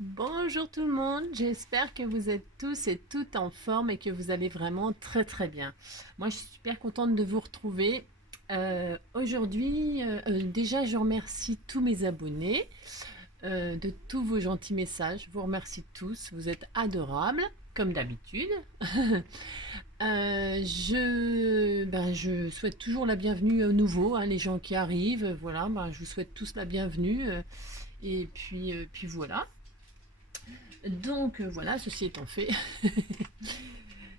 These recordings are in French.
Bonjour tout le monde, j'espère que vous êtes tous et toutes en forme et que vous allez vraiment très très bien. Moi je suis super contente de vous retrouver. Aujourd'hui, déjà je remercie tous mes abonnés de tous vos gentils messages. Je vous remercie tous, vous êtes adorables comme d'habitude. Je souhaite toujours la bienvenue aux nouveaux, hein, les gens qui arrivent. Voilà, je vous souhaite tous la bienvenue. Et puis voilà. Donc voilà, ceci étant fait,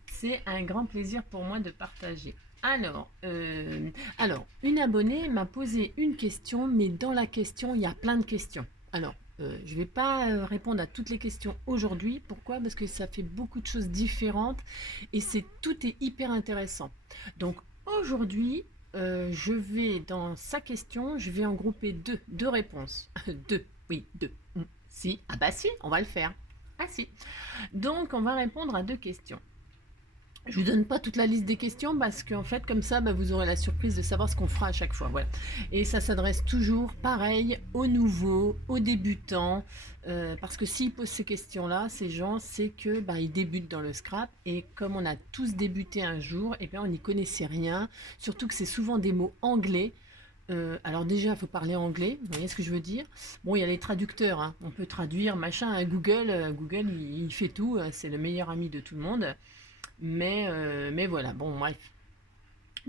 c'est un grand plaisir pour moi de partager. Alors, une abonnée m'a posé une question, mais dans la question, il y a plein de questions. Alors, je ne vais pas répondre à toutes les questions aujourd'hui. Pourquoi? Parce que ça fait beaucoup de choses différentes et tout est hyper intéressant. Donc aujourd'hui, je vais dans sa question, je vais en grouper deux réponses. Deux, oui, deux. Si, ah bah si, on va le faire. Ah si. Donc, on va répondre à deux questions. Je ne vous donne pas toute la liste des questions parce qu'en fait, comme ça, vous aurez la surprise de savoir ce qu'on fera à chaque fois. Voilà. Et ça s'adresse toujours, pareil, aux nouveaux, aux débutants. Parce que s'ils posent ces questions-là, ces gens, c'est que ils débutent dans le scrap. Et comme on a tous débuté un jour, et bien on n'y connaissait rien. Surtout que c'est souvent des mots anglais. Alors déjà, il faut parler anglais, vous voyez ce que je veux dire? Bon, il y a les traducteurs, hein. On peut traduire, machin, hein. Google, il fait tout, c'est le meilleur ami de tout le monde. Mais voilà, bon, bref.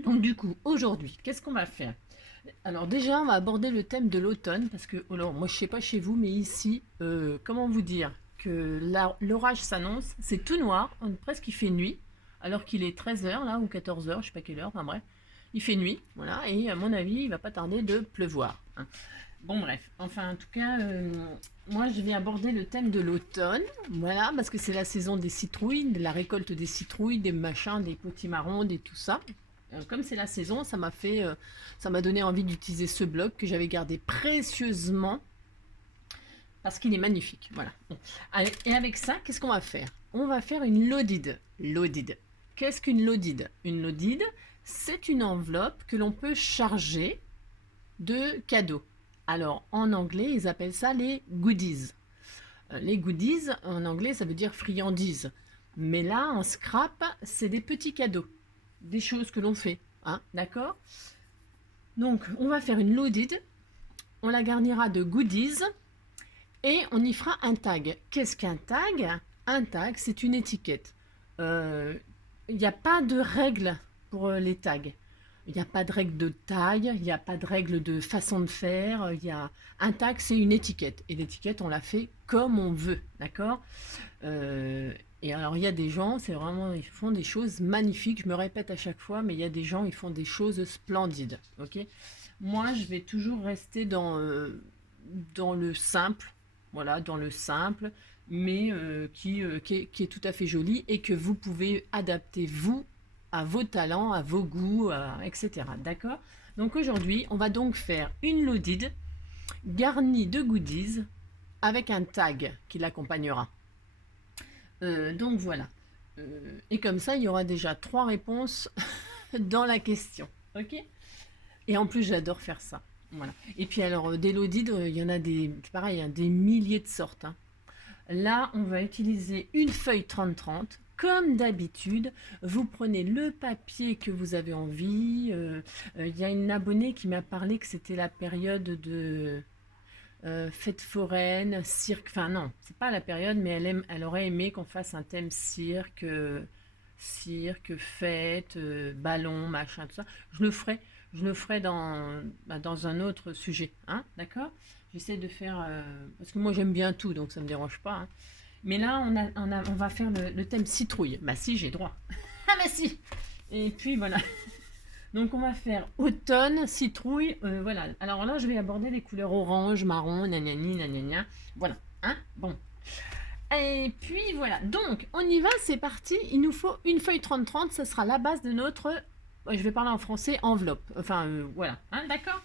Donc du coup, aujourd'hui, qu'est-ce qu'on va faire? Alors déjà, on va aborder le thème de l'automne, parce que, alors, moi je sais pas chez vous, mais ici, comment vous dire, que l'orage s'annonce, c'est tout noir, presque il fait nuit, alors qu'il est 13 h là, ou 14 h, je sais pas quelle heure, enfin bref. Il fait nuit, voilà, et à mon avis, il va pas tarder de pleuvoir, hein. Bon bref, enfin en tout cas, moi je vais aborder le thème de l'automne, voilà, parce que c'est la saison des citrouilles, de la récolte des citrouilles, des machins, des potimarrons, des tout ça. Comme c'est la saison, ça m'a donné envie d'utiliser ce bloc que j'avais gardé précieusement parce qu'il est magnifique, voilà. Bon. Allez, et avec ça, qu'est-ce qu'on va faire? On va faire une loaded. Loaded. Qu'est-ce qu'une loaded? Une loaded, c'est une enveloppe que l'on peut charger de cadeaux. Alors, en anglais, ils appellent ça les goodies. Les goodies, en anglais, ça veut dire friandises. Mais là, en scrap, c'est des petits cadeaux. Des choses que l'on fait. Hein, d'accord? Donc, on va faire une loaded. On la garnira de goodies. Et on y fera un tag. Qu'est-ce qu'un tag? Un tag, c'est une étiquette. Il n'y a pas de règle pour les tags. Il n'y a pas de règle de taille, il n'y a pas de règle de façon de faire. Un tag, c'est une étiquette. Et l'étiquette, on la fait comme on veut. D'accord? Et alors, il y a des gens, c'est vraiment, ils font des choses magnifiques. Je me répète à chaque fois, mais il y a des gens, ils font des choses splendides. Ok? Moi, je vais toujours rester dans le simple. Voilà, dans le simple, mais qui est tout à fait joli et que vous pouvez adapter, vous, à vos talents, à vos goûts, etc. D'accord? Donc aujourd'hui, on va donc faire une loaded garnie de goodies avec un tag qui l'accompagnera. Donc voilà. Et comme ça, il y aura déjà 3 réponses dans la question. Ok? Et en plus, j'adore faire ça. Voilà. Et puis alors, des loaded, il y en a pareil, hein, des milliers de sortes, hein. Là, on va utiliser une feuille 30-30. Comme d'habitude, vous prenez le papier que vous avez envie. Il y a une abonnée qui m'a parlé que c'était la période de fête foraine, cirque. Enfin non, c'est pas la période, mais elle aurait aimé qu'on fasse un thème cirque, fête, ballon, machin, tout ça. Je le ferai, je le ferai dans un autre sujet, hein, d'accord? J'essaie de faire parce que moi j'aime bien tout, donc ça me dérange pas, hein. Mais là, on va faire le thème citrouille. Bah si, j'ai droit. Ah bah si. Et puis voilà. Donc on va faire automne, citrouille, voilà. Alors là, je vais aborder les couleurs orange, marron, nanani, nanana. Voilà, hein? Bon. Et puis voilà. Donc, on y va, c'est parti. Il nous faut une feuille 30-30, ça sera la base de notre, je vais parler en français, enveloppe. Enfin, voilà, hein, d'accord?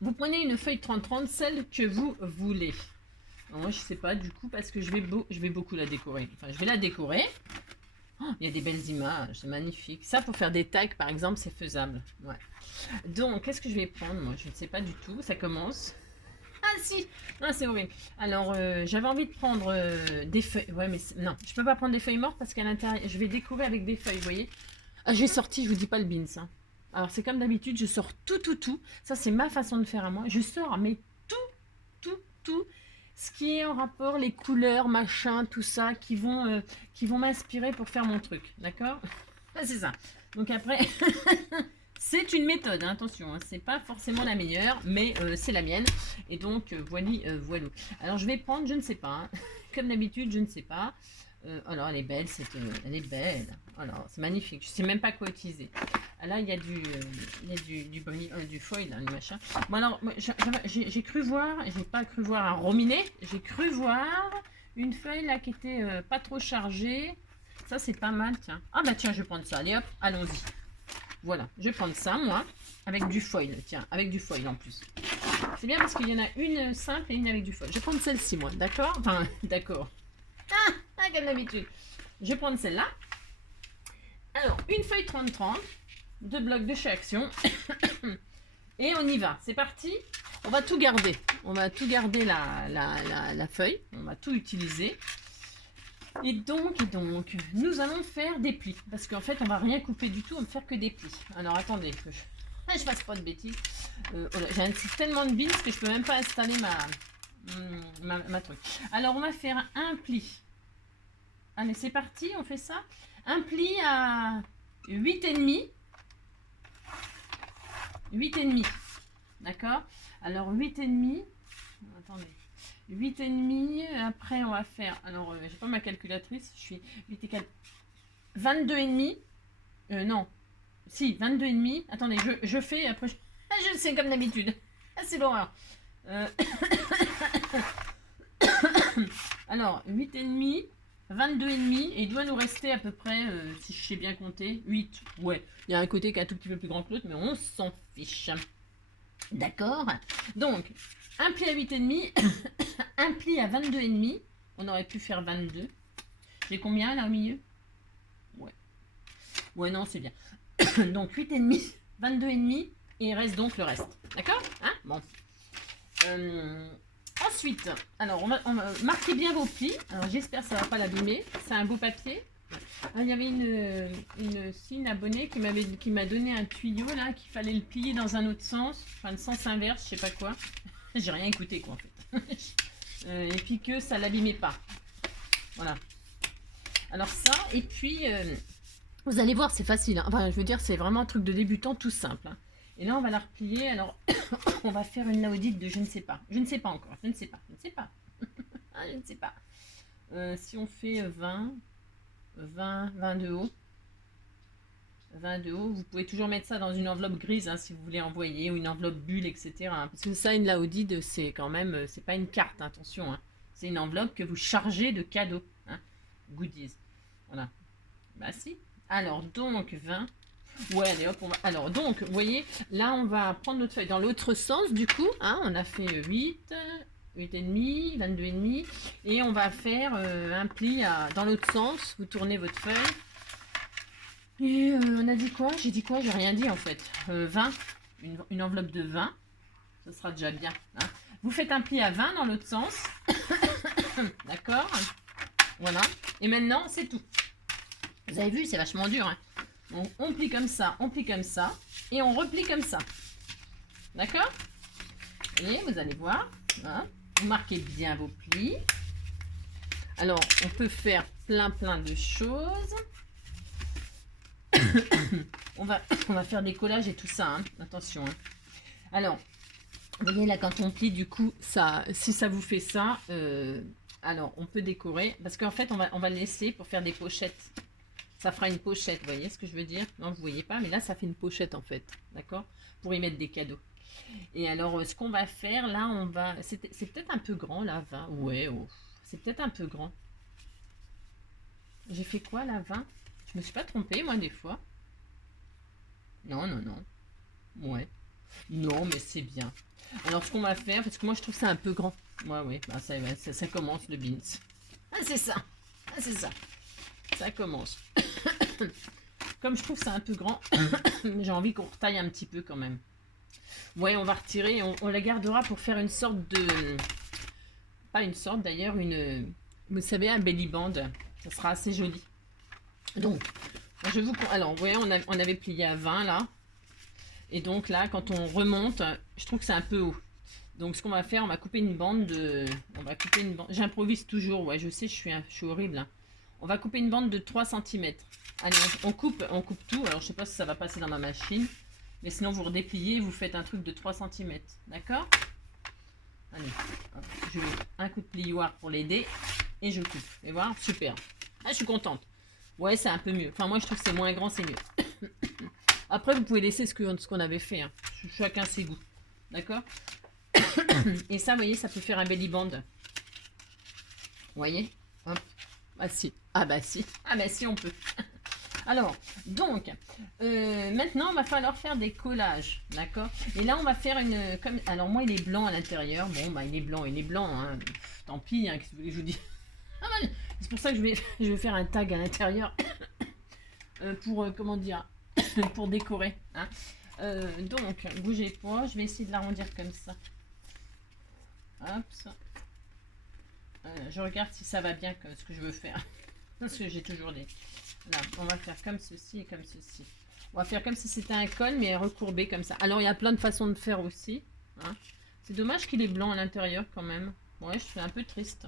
Vous prenez une feuille 30-30, celle que vous voulez. Alors, moi, je sais pas du coup parce que je vais beaucoup la décorer. Enfin, je vais la décorer. Oh, il y a des belles images, c'est magnifique. Ça, pour faire des tags, par exemple, c'est faisable. Ouais. Donc, qu'est-ce que je vais prendre? Moi, je ne sais pas du tout. Ça commence. Ah, si. Non, c'est horrible. Alors, j'avais envie de prendre des feuilles. Ouais, mais non, je peux pas prendre des feuilles mortes parce qu'à l'intérieur, je vais décorer avec des feuilles, vous voyez. Ah, j'ai sorti, je vous dis pas le beans. Hein. Alors, c'est comme d'habitude, je sors tout. Ça, c'est ma façon de faire à moi. Je sors, mais tout. Ce qui est en rapport, les couleurs, machin, tout ça, qui vont m'inspirer pour faire mon truc. D'accord? C'est ça. Donc après, c'est une méthode, hein, attention, hein, c'est pas forcément la meilleure, mais c'est la mienne. Et donc, voilà. Alors, je vais prendre, je ne sais pas, hein, comme d'habitude, je ne sais pas. Alors, elle est belle, elle est belle. Alors, c'est magnifique, je sais même pas quoi utiliser. Là, il y a du foil, hein, le machin. Bon, alors, j'ai cru voir, j'ai pas cru voir un rominé, j'ai cru voir une feuille là qui était pas trop chargée. Ça, c'est pas mal, tiens. Ah bah tiens, je vais prendre ça. Allez hop, allons-y. Voilà, je vais prendre ça, moi, avec du foil. Tiens, avec du foil en plus. C'est bien parce qu'il y en a une simple et une avec du foil. Je vais prendre celle-ci, moi, d'accord? Enfin, d'accord. Comme d'habitude. Je vais prendre celle-là. Alors, une feuille 30-30, 2 blocs de chez Action. Et on y va. C'est parti. On va tout garder. On va tout garder la feuille. On va tout utiliser. Et donc, nous allons faire des plis. Parce qu'en fait, on va rien couper du tout, on va faire que des plis. Alors, attendez, que je fasse pas de bêtises. J'ai tellement de bins que je peux même pas installer ma truc. Alors, on va faire un pli. Allez, c'est parti, on fait ça. Un pli à 8,5. 8,5. D'accord? Alors, 8,5. Attendez. 8,5, après on va faire, alors j'ai pas ma calculatrice, je suis 8 et 4, 22,5, non, si, 22,5, attendez, je fais, après, je le sais comme d'habitude, c'est l'horreur. Alors, 8,5, 22,5, et il doit nous rester à peu près, si je sais bien compter, 8, ouais, il y a un côté qui est un tout petit peu plus grand que l'autre, mais on s'en fiche. D'accord? Donc, un pli à 8,5, un pli à 22,5. On aurait pu faire 22. J'ai combien là au milieu? Ouais. Ouais, non, c'est bien. Donc, 8,5, 22,5. Et il reste donc le reste. D'accord? Hein? Bon. Ensuite, alors, on va marquer bien vos plis. Alors, j'espère que ça ne va pas l'abîmer. C'est un beau papier. Il y avait une abonnée qui m'a donné un tuyau là, qu'il fallait le plier dans un autre sens, enfin le sens inverse, je sais pas quoi. J'ai rien écouté quoi en fait. Et puis que ça l'abîmait pas. Voilà. Alors ça, et puis vous allez voir, c'est facile. Hein. Enfin, je veux dire, c'est vraiment un truc de débutant tout simple. Hein. Et là, on va la replier. Alors, on va faire une laodite de je ne sais pas. Je ne sais pas encore. Je ne sais pas. Ah, je ne sais pas. Si on fait 20 de haut. 20 de haut. Vous pouvez toujours mettre ça dans une enveloppe grise hein, si vous voulez envoyer, ou une enveloppe bulle, etc. Hein, parce que ça, une laodide, c'est quand même, c'est pas une carte, attention. Hein, c'est une enveloppe que vous chargez de cadeaux. Hein, goodies. Voilà. Bah si. Alors, donc, 20. Ouais, allez hop, on va... Alors, donc, vous voyez, là, on va prendre notre feuille dans l'autre sens, du coup. Hein, on a fait 8... 8,5, 22,5 et on va faire un pli dans l'autre sens. Vous tournez votre feuille et on a dit quoi? J'ai dit quoi? J'ai rien dit en fait. 20, une enveloppe de 20, ça sera déjà bien. Hein. Vous faites un pli à 20 dans l'autre sens. D'accord? Voilà. Et maintenant, c'est tout. Vous avez vu, c'est vachement dur. Hein. Donc, on plie comme ça et on replie comme ça. D'accord? Et vous allez voir. Hein. Vous marquez bien vos plis. Alors, on peut faire plein de choses. on va faire des collages et tout ça. Hein. Attention. Hein. Alors, vous voyez là, quand on plie, du coup, ça, si ça vous fait ça, alors on peut décorer. Parce qu'en fait, on va le laisser pour faire des pochettes. Ça fera une pochette, vous voyez ce que je veux dire? Non, vous voyez pas, mais là, ça fait une pochette en fait. D'accord? Pour y mettre des cadeaux. Et alors, ce qu'on va faire, là, on va... C'est peut-être un peu grand, là, 20. Ouais, oh, c'est peut-être un peu grand. J'ai fait quoi, là, 20? Je me suis pas trompée, moi, des fois. Non. Ouais. Non, mais c'est bien. Alors, ce qu'on va faire, parce que moi, je trouve ça un peu grand. Ouais, bah, ça commence, le beans. Ah, c'est ça. Ça commence. Comme je trouve ça un peu grand, j'ai envie qu'on retaille un petit peu, quand même. Ouais, on va retirer, on la gardera pour faire une sorte de... Pas une sorte d'ailleurs, une... Vous savez, un belly band. Ça sera assez joli. Donc, je vous... Alors, vous voyez, on avait plié à 20 là. Et donc là, quand on remonte, je trouve que c'est un peu haut. Donc, ce qu'on va faire, on va couper une bande de... On va couper une bande... J'improvise toujours, ouais, je sais, je suis horrible. Hein. On va couper une bande de 3 cm. Allez, on coupe tout. Alors, je sais pas si ça va passer dans ma machine. Mais sinon, vous redépliez, vous faites un truc de 3 cm. D'accord? Allez, hop, je mets un coup de plioir pour l'aider. Et je coupe. Et voilà, super. Ah, je suis contente. Ouais, c'est un peu mieux. Enfin, moi, je trouve que c'est moins grand, c'est mieux. Après, vous pouvez laisser ce qu'on avait fait. Hein. Chacun ses goûts. D'accord? Et ça, vous voyez, ça peut faire un belly band. Vous voyez? Hop. Ah si. Ah bah si. Ah bah si, on peut. Alors, donc, maintenant, il va falloir faire des collages, d'accord? Et là, on va faire une... Comme, alors, moi, il est blanc à l'intérieur. Bon, bah, il est blanc. Hein. Pff, tant pis, hein, qu'est-ce que vous voulez que je vous dise? C'est pour ça que je vais faire un tag à l'intérieur pour, comment dire, pour décorer. Hein. Donc, bougez pas. Je vais essayer de l'arrondir comme ça. Hop, ça. Je regarde si ça va bien, ce que je veux faire. Parce que j'ai toujours des... Là, on va faire comme ceci et comme ceci. On va faire comme si c'était un col, mais recourbé comme ça. Alors, il y a plein de façons de faire aussi. Hein. C'est dommage qu'il est blanc à l'intérieur quand même. Ouais, je suis un peu triste.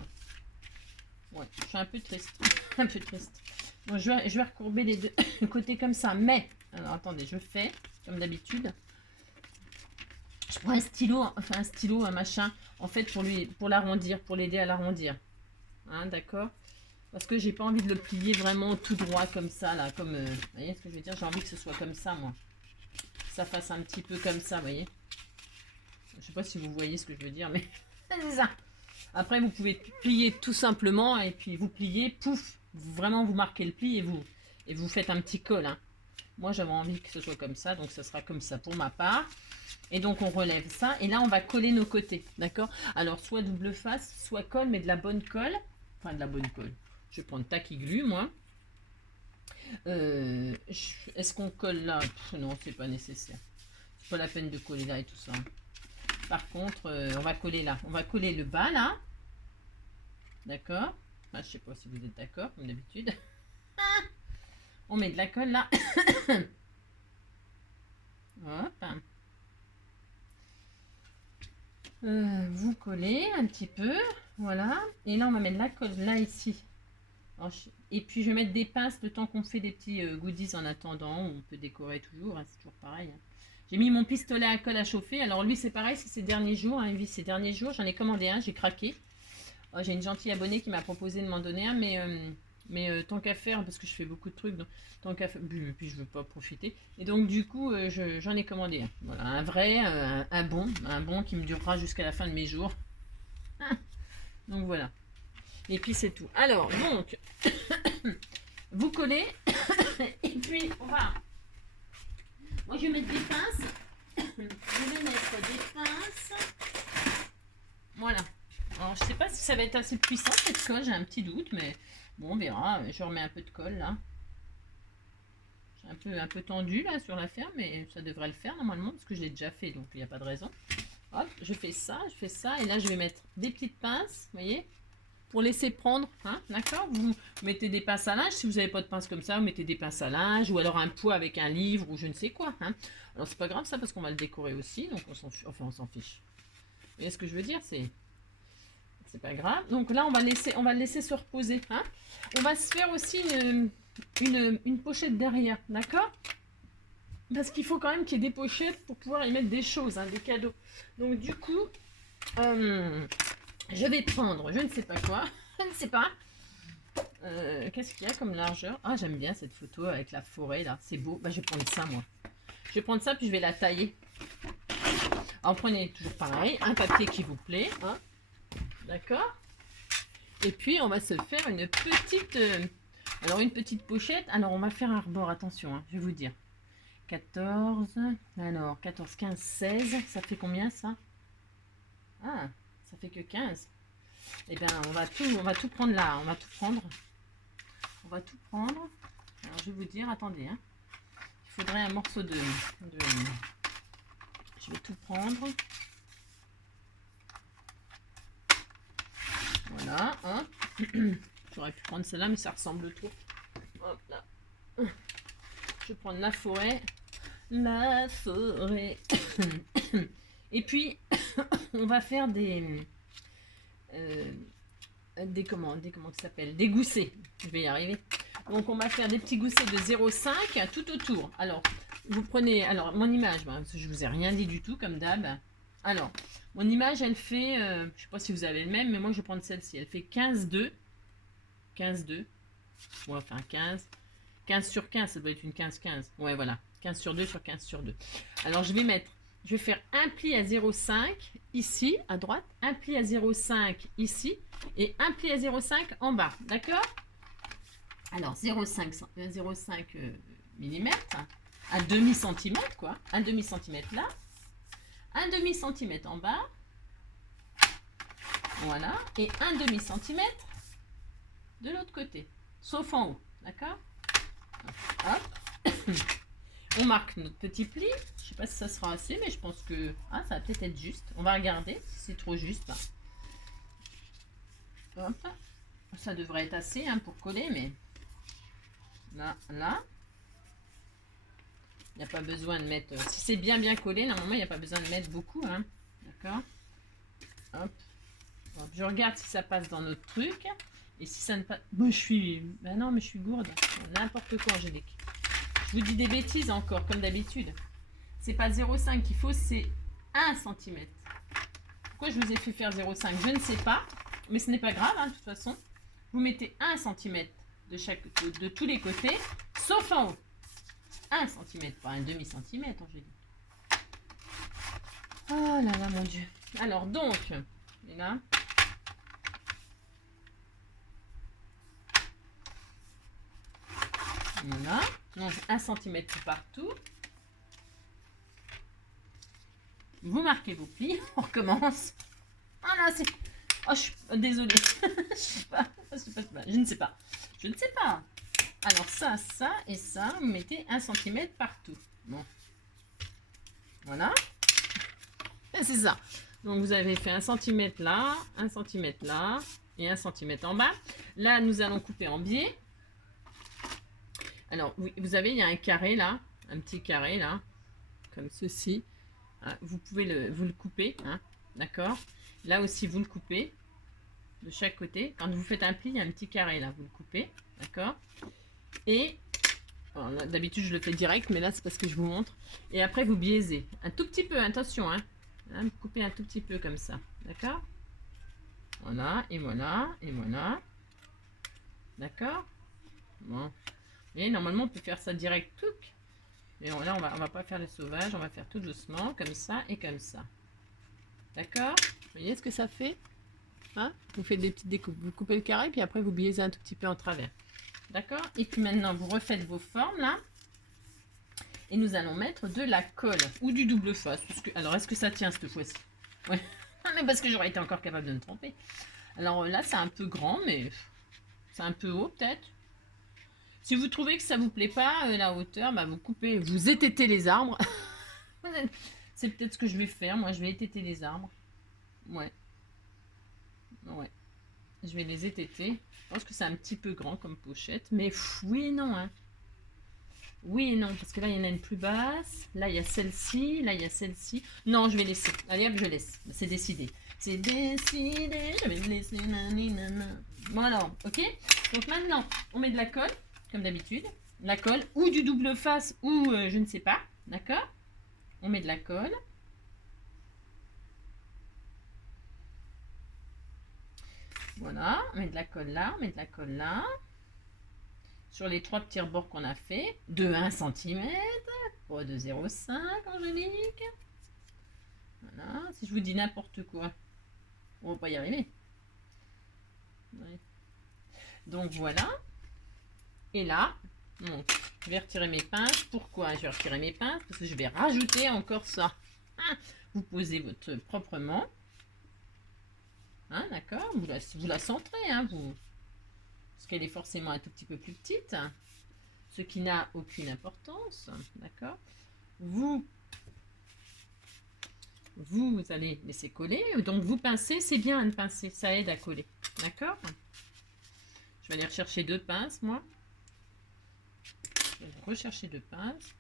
Ouais, je suis un peu triste. Un peu triste. Bon, je vais recourber les deux côtés comme ça. Mais, alors attendez, je fais comme d'habitude. Je prends un stylo, enfin un stylo, un machin, en fait pour l'arrondir, pour l'aider à l'arrondir. Hein, d'accord? Parce que j'ai pas envie de le plier vraiment tout droit comme ça, là. Comme, vous voyez ce que je veux dire? J'ai envie que ce soit comme ça, moi. Que ça fasse un petit peu comme ça, vous voyez? Je sais pas si vous voyez ce que je veux dire, mais c'est ça. Après, vous pouvez plier tout simplement, et puis vous pliez, pouf, vraiment vous marquez le pli et vous faites un petit col. Hein. Moi, j'avais envie que ce soit comme ça, donc ça sera comme ça pour ma part. Et donc, on relève ça, et là, on va coller nos côtés, d'accord? Alors, soit double face, soit colle, mais de la bonne colle. Enfin, de la bonne colle. Je vais prendre tacky glue, moi. Est-ce qu'on colle là? Non, c'est pas nécessaire. C'est pas la peine de coller là et tout ça. Par contre, on va coller là. On va coller le bas là. D'accord? Enfin, je sais pas si vous êtes d'accord, comme d'habitude. On met de la colle là. Hop. Vous collez un petit peu. Voilà. Et là, on va mettre la colle là, ici. Et puis, je vais mettre des pinces le temps qu'on fait des petits goodies en attendant. On peut décorer toujours. Hein, c'est toujours pareil. Hein. J'ai mis mon pistolet à colle à chauffer. Alors, lui, c'est pareil. C'est ces derniers jours. Hein, il vit ces derniers jours. J'en ai commandé un. J'ai craqué. Oh, j'ai une gentille abonnée qui m'a proposé de m'en donner un. Mais tant qu'à faire, parce que je fais beaucoup de trucs, donc, tant qu'à faire, puis je veux pas profiter. Et donc du coup, j'en ai commandé un. Voilà, un vrai, un bon qui me durera jusqu'à la fin de mes jours. Donc voilà. Et puis c'est tout. Alors, donc, vous collez, et puis on va... Moi je vais mettre des pinces. Je vais mettre des pinces. Voilà. Alors je sais pas si ça va être assez puissant cette colle, j'ai un petit doute, mais... Bon, on verra. Je remets un peu de colle là. J'ai un peu tendu là sur la ferme, mais ça devrait le faire normalement parce que je l'ai déjà fait, donc il n'y a pas de raison. Hop, je fais ça, et là je vais mettre des petites pinces, vous voyez, pour laisser prendre, hein, d'accord? Vous mettez des pinces à linge, si vous n'avez pas de pinces comme ça, vous mettez des pinces à linge, ou alors un pot avec un livre, ou je ne sais quoi, hein. Alors c'est pas grave ça, parce qu'on va le décorer aussi, donc on s'en fiche. Vous voyez ce que je veux dire? C'est pas grave. Donc là, on va le laisser se reposer. Hein. On va se faire aussi une pochette derrière, d'accord? Parce qu'il faut quand même qu'il y ait des pochettes pour pouvoir y mettre des choses, hein, des cadeaux. Donc du coup, je vais prendre, je ne sais pas quoi, je ne sais pas. Qu'est-ce qu'il y a comme largeur? Ah, j'aime bien cette photo avec la forêt là, c'est beau. Bah, je vais prendre ça moi. Je vais prendre ça puis je vais la tailler. Alors prenez toujours pareil, un papier qui vous plaît, hein. D'accord? Et puis, on va se faire une petite... alors, une petite pochette. Alors, on va faire un rebord. Attention, hein, je vais vous dire. 14... Alors, 14, 15, 16. Ça fait combien, ça? Ah, ça fait que 15. Eh bien, on va tout prendre là. On va tout prendre. Alors, je vais vous dire, attendez. Hein. Il faudrait un morceau de... Je je vais tout prendre. Voilà, hop. J'aurais pu prendre celle-là, mais ça ressemble trop. Hop là. Je vais prendre la forêt. La forêt. Et puis, on va faire des comment ça s'appelle, des goussets. Je vais y arriver. Donc, on va faire des petits goussets de 0,5 tout autour. Alors, vous prenez, alors, mon image, parce que je vous ai rien dit du tout, comme d'hab. Alors, mon image, elle fait, je ne sais pas si vous avez le même, mais moi, je vais prendre celle-ci. Elle fait 15,2. 15,2. Ouais, enfin, 15. 15 sur 15, ça doit être une 15-15. Ouais, voilà. 15 sur 2 sur 15 sur 2. Alors, je vais faire un pli à 0,5 ici, à droite, un pli à 0,5 ici, et un pli à 0,5 en bas. D'accord? Alors, 0,5 mm, à demi-centimètre, quoi. Un demi-centimètre là, un demi-centimètre en bas. Voilà. Et un demi-centimètre de l'autre côté, sauf en haut. D'accord? Hop. On marque notre petit pli. Je ne sais pas si ça sera assez, mais je pense que ça va peut-être être juste. On va regarder si c'est trop juste. Hop. Ça devrait être assez pour coller, mais là. Il n'y a pas besoin de mettre... Si c'est bien collé, normalement, il n'y a pas besoin de mettre beaucoup. D'accord? Hop. Hop. Je regarde si ça passe dans notre truc. Et si ça ne passe... Bon, ben non, mais je suis gourde. N'importe quoi, Angélique. Je vous dis des bêtises encore, comme d'habitude. C'est pas 0,5 qu'il faut, c'est 1 cm. Pourquoi je vous ai fait faire 0,5? Je ne sais pas. Mais ce n'est pas grave, de toute façon. Vous mettez 1 cm de tous les côtés, sauf en haut. 1 cm, pas un demi-centimètre, Angélique. Oh là là, mon Dieu. Alors, donc, et là... Voilà. Donc, 1 cm partout. Vous marquez vos plis. On recommence. Ah là, c'est... Oh, je suis désolée. Je ne sais pas. Alors, ça et ça, vous mettez 1 cm partout. Bon. Voilà. Et c'est ça. Donc, vous avez fait 1 cm là, 1 cm là et 1 cm en bas. Là, nous allons couper en biais. Alors, vous avez, il y a un carré là, un petit carré là, comme ceci. Vous pouvez vous le couper, d'accord? Là aussi, vous le coupez de chaque côté. Quand vous faites un pli, il y a un petit carré là, vous le coupez, d'accord? Et d'habitude, je le fais direct, mais là, c'est parce que je vous montre. Et après, vous biaisez un tout petit peu, attention, vous coupez un tout petit peu comme ça, d'accord? Voilà, et voilà, et voilà. D'accord? Bon. Et normalement, on peut faire ça direct, tout. Mais là, on va pas faire le sauvage, on va faire tout doucement, comme ça et comme ça. D'accord? Vous voyez ce que ça fait? Vous faites des petites découpes. Vous coupez le carré, puis après, vous biaisez un tout petit peu en travers. D'accord? Et puis maintenant, vous refaites vos formes, là. Et nous allons mettre de la colle ou du double face. Alors, est-ce que ça tient cette fois-ci? Ouais. Mais parce que j'aurais été encore capable de me tromper. Alors là, c'est un peu grand, mais c'est un peu haut, peut-être. Si vous trouvez que ça vous plaît pas, la hauteur, vous coupez, vous étêtez les arbres. C'est peut-être ce que je vais faire. Moi, je vais étêter les arbres. Ouais. Je vais les étêter. Je pense que c'est un petit peu grand comme pochette. Mais oui et non. Oui et non. Parce que là, il y en a une plus basse. Là, il y a celle-ci. Là, il y a celle-ci. Non, je vais laisser. Allez, hop, je laisse. C'est décidé. C'est décidé. Je vais laisser. Voilà. Ok? Donc maintenant, on met de la colle. Comme d'habitude, la colle ou du double face ou je ne sais pas, d'accord? On met de la colle. Voilà, on met de la colle là, on met de la colle là. Sur les 3 petits rebords qu'on a fait, de 1 cm, pas de 0,5, Angélique. Voilà, si je vous dis n'importe quoi, on va pas y arriver. Ouais. Donc voilà. Et là, je vais retirer mes pinces. Pourquoi je vais retirer mes pinces? Parce que je vais rajouter encore ça. Vous posez votre proprement. D'accord? Vous la centrez, parce qu'elle est forcément un tout petit peu plus petite. Ce qui n'a aucune importance. D'accord? Vous vous allez laisser coller. Donc vous pincez, c'est bien de pincer, ça aide à coller. D'accord? Je vais aller rechercher 2 pinces, moi. Je vais rechercher 2 pinces.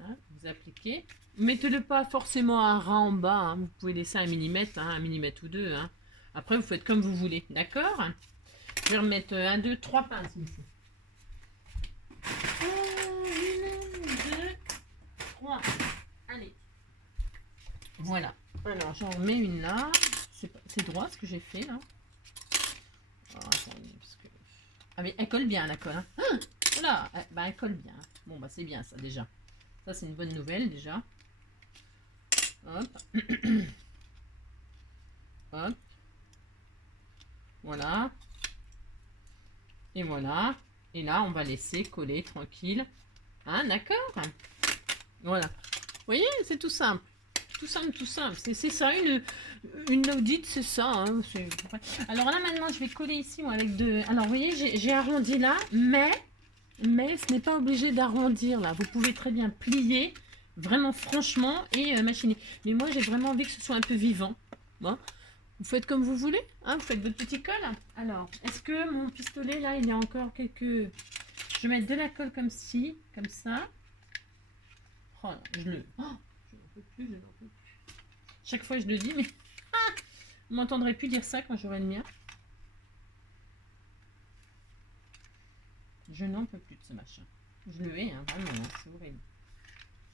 Hein, vous appliquez. Mettez-le pas forcément à ras en bas. Hein. Vous pouvez laisser 1 mm, hein, 1 mm ou 2. Hein. Après, vous faites comme vous voulez. D'accord? Je vais remettre 1, 2, 3 pinces ici. 1, 2, 3. Allez. Voilà. Alors, j'en remets une là. C'est droit ce que j'ai fait là. Oh, attendez, parce que... Ah mais elle colle bien la colle. Hein. Ah, voilà, bah, elle colle bien. Bon bah c'est bien ça déjà. Ça c'est une bonne nouvelle déjà. Hop. Hop. Voilà. Et voilà. Et là on va laisser coller tranquille. Hein, d'accord? Voilà. Vous voyez, c'est tout simple. Tout simple, tout simple. C'est ça, une audite, c'est ça. Hein. Alors là, maintenant, je vais coller ici moi, avec deux... Alors, vous voyez, j'ai arrondi là, mais ce n'est pas obligé d'arrondir là. Vous pouvez très bien plier, vraiment franchement, et machiner. Mais moi, j'ai vraiment envie que ce soit un peu vivant. Bon. Vous faites comme vous voulez. Hein, vous faites votre petit col. Alors, est-ce que mon pistolet, là, il y a encore quelques... Je vais mettre de la colle comme ci, comme ça. Oh, je le... Oh, je n'en peux plus, je n'en peux plus. Chaque fois, je le dis, mais... Ah, vous m'entendrez plus dire ça quand j'aurai le mien. Je n'en peux plus de ce machin. Je le hais, hein, vraiment, hein, c'est horrible.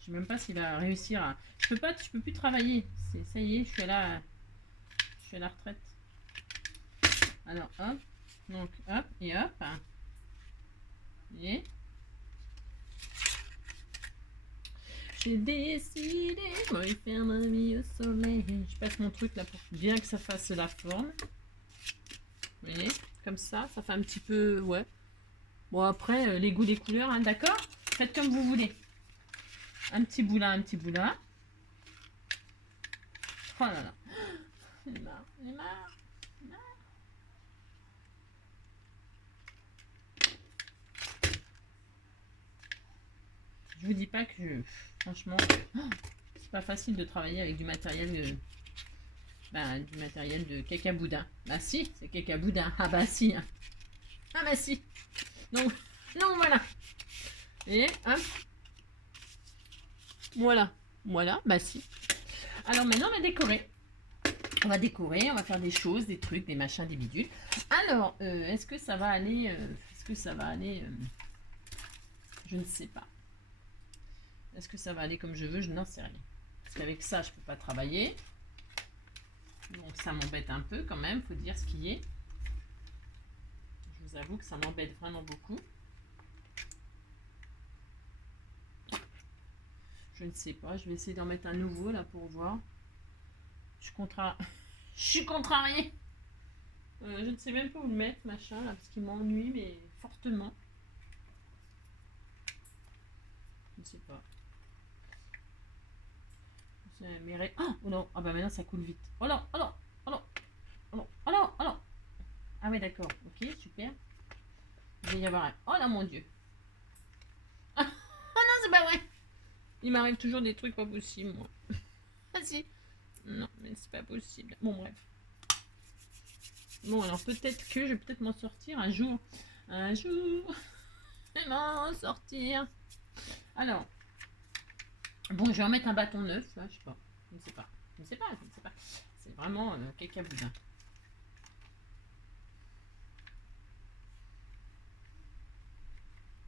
Je sais même pas s'il va réussir à... Je peux plus travailler. Ça y est, je suis à la retraite. Alors, hop. Donc, hop, et hop. Et... J'ai décidé de faire ma vie au soleil. Je passe mon truc là pour bien que ça fasse la forme. Vous voyez, comme ça fait un petit peu, ouais. Bon après, les goûts des couleurs, hein, d'accord? Faites comme vous voulez. Un petit bout là, un petit bout là. Oh là là. J'en ai marre, j'en ai marre. Je vous dis pas que, franchement, c'est pas facile de travailler avec du matériel, du matériel de cacaboudin. Bah si, c'est cacaboudin. Ah bah si. Hein. Ah bah si. Donc, non, voilà. Et hop. Voilà. Voilà, bah si. Alors maintenant, on va décorer. On va décorer, on va faire des choses, des trucs, des machins, des bidules. Alors, est-ce que ça va aller... je ne sais pas. Est-ce que ça va aller comme je veux? Je n'en sais rien. Parce qu'avec ça, je ne peux pas travailler. Donc ça m'embête un peu quand même, faut dire ce qui est. Je vous avoue que ça m'embête vraiment beaucoup. Je ne sais pas, je vais essayer d'en mettre un nouveau là pour voir. Je suis contrariée. Je ne sais même pas où le mettre, machin, là, parce qu'il m'ennuie, mais fortement. Je ne sais pas. Oh non, ah bah maintenant ça coule vite. Oh non, oh non, oh non, oh non, oh non, oh non. Ah ouais d'accord, ok, super. Il va y avoir un... Oh là mon dieu. Ah non, c'est pas vrai. Il m'arrive toujours des trucs pas possibles, moi. Ah si. Non, mais c'est pas possible. Bon, bref. Bon, alors peut-être que je vais peut-être m'en sortir un jour. Un jour. Je vais m'en sortir. Alors. Bon, je vais en mettre un bâton neuf, là, je sais pas. Je ne sais pas. Je ne sais pas, je ne sais pas. C'est vraiment cacaboudin.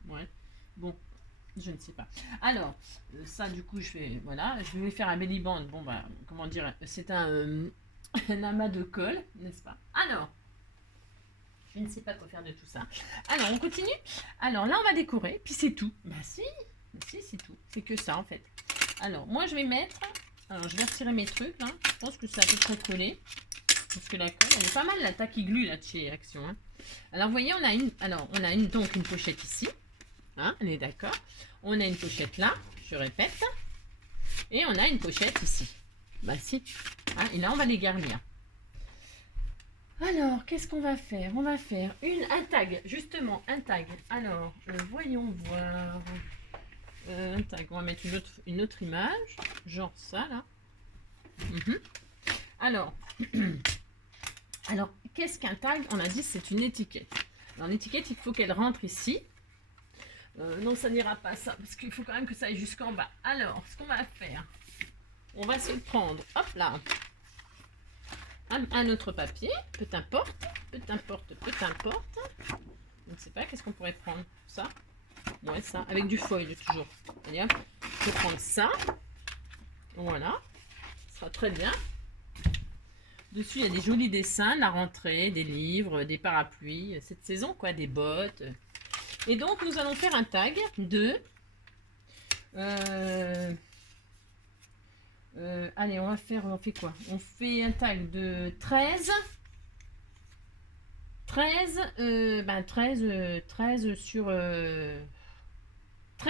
Ouais. Bon, je ne sais pas. Alors, ça, du coup, je vais faire un belly band. Bon, bah, comment dire, c'est un amas de colle, n'est-ce pas? Alors, je ne sais pas quoi faire de tout ça. Alors, on continue. Alors, là, on va décorer, puis c'est tout. Bah, si, c'est tout. C'est que ça, en fait. Alors, moi, je vais mettre... Alors, je vais retirer mes trucs, là. Je pense que c'est à peu près collé. Parce que la colle, elle est pas mal, la tacky glue, là, de chez Action. Hein. Alors, vous voyez, donc une pochette ici. Hein, on est d'accord. On a une pochette là, je répète. Et on a une pochette ici. Bah si. Hein, et là, on va les garnir. Alors, qu'est-ce qu'on va faire? On va faire un tag, justement, un tag. Alors, voyons voir. Un tag, on va mettre une autre image, genre ça, là. Mhm. Alors, alors qu'est-ce qu'un tag? On a dit c'est une étiquette. Dans l'étiquette, il faut qu'elle rentre ici. Non, ça n'ira pas ça, parce qu'il faut quand même que ça aille jusqu'en bas. Alors, ce qu'on va faire, on va se prendre, hop là, un autre papier, peu importe. Je ne sais pas, qu'est-ce qu'on pourrait prendre? Ça? Ouais, ça, avec du foil toujours. Allez, hop. Je vais prendre ça. Voilà, ce sera très bien. Dessus, il y a des jolis dessins, la rentrée, des livres, des parapluies, cette saison, quoi, des bottes. Et donc, nous allons faire un tag de... allez, on fait quoi? On fait un tag de 13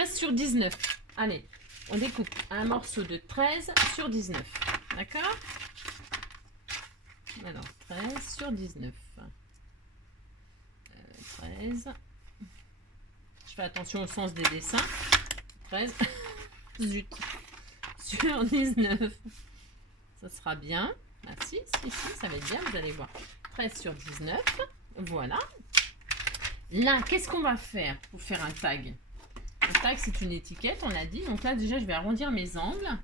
sur 19. Allez, on découpe un morceau de 13 sur 19. D'accord? Alors, 13 sur 19. 13. Je fais attention au sens des dessins. 13. Zut. Sur 19. Ça sera bien. Ah si, ça va être bien, vous allez voir. 13 sur 19. Voilà. Là, qu'est-ce qu'on va faire pour faire un tag? Un tag, c'est une étiquette, on l'a dit. Donc là, déjà, je vais arrondir mes angles.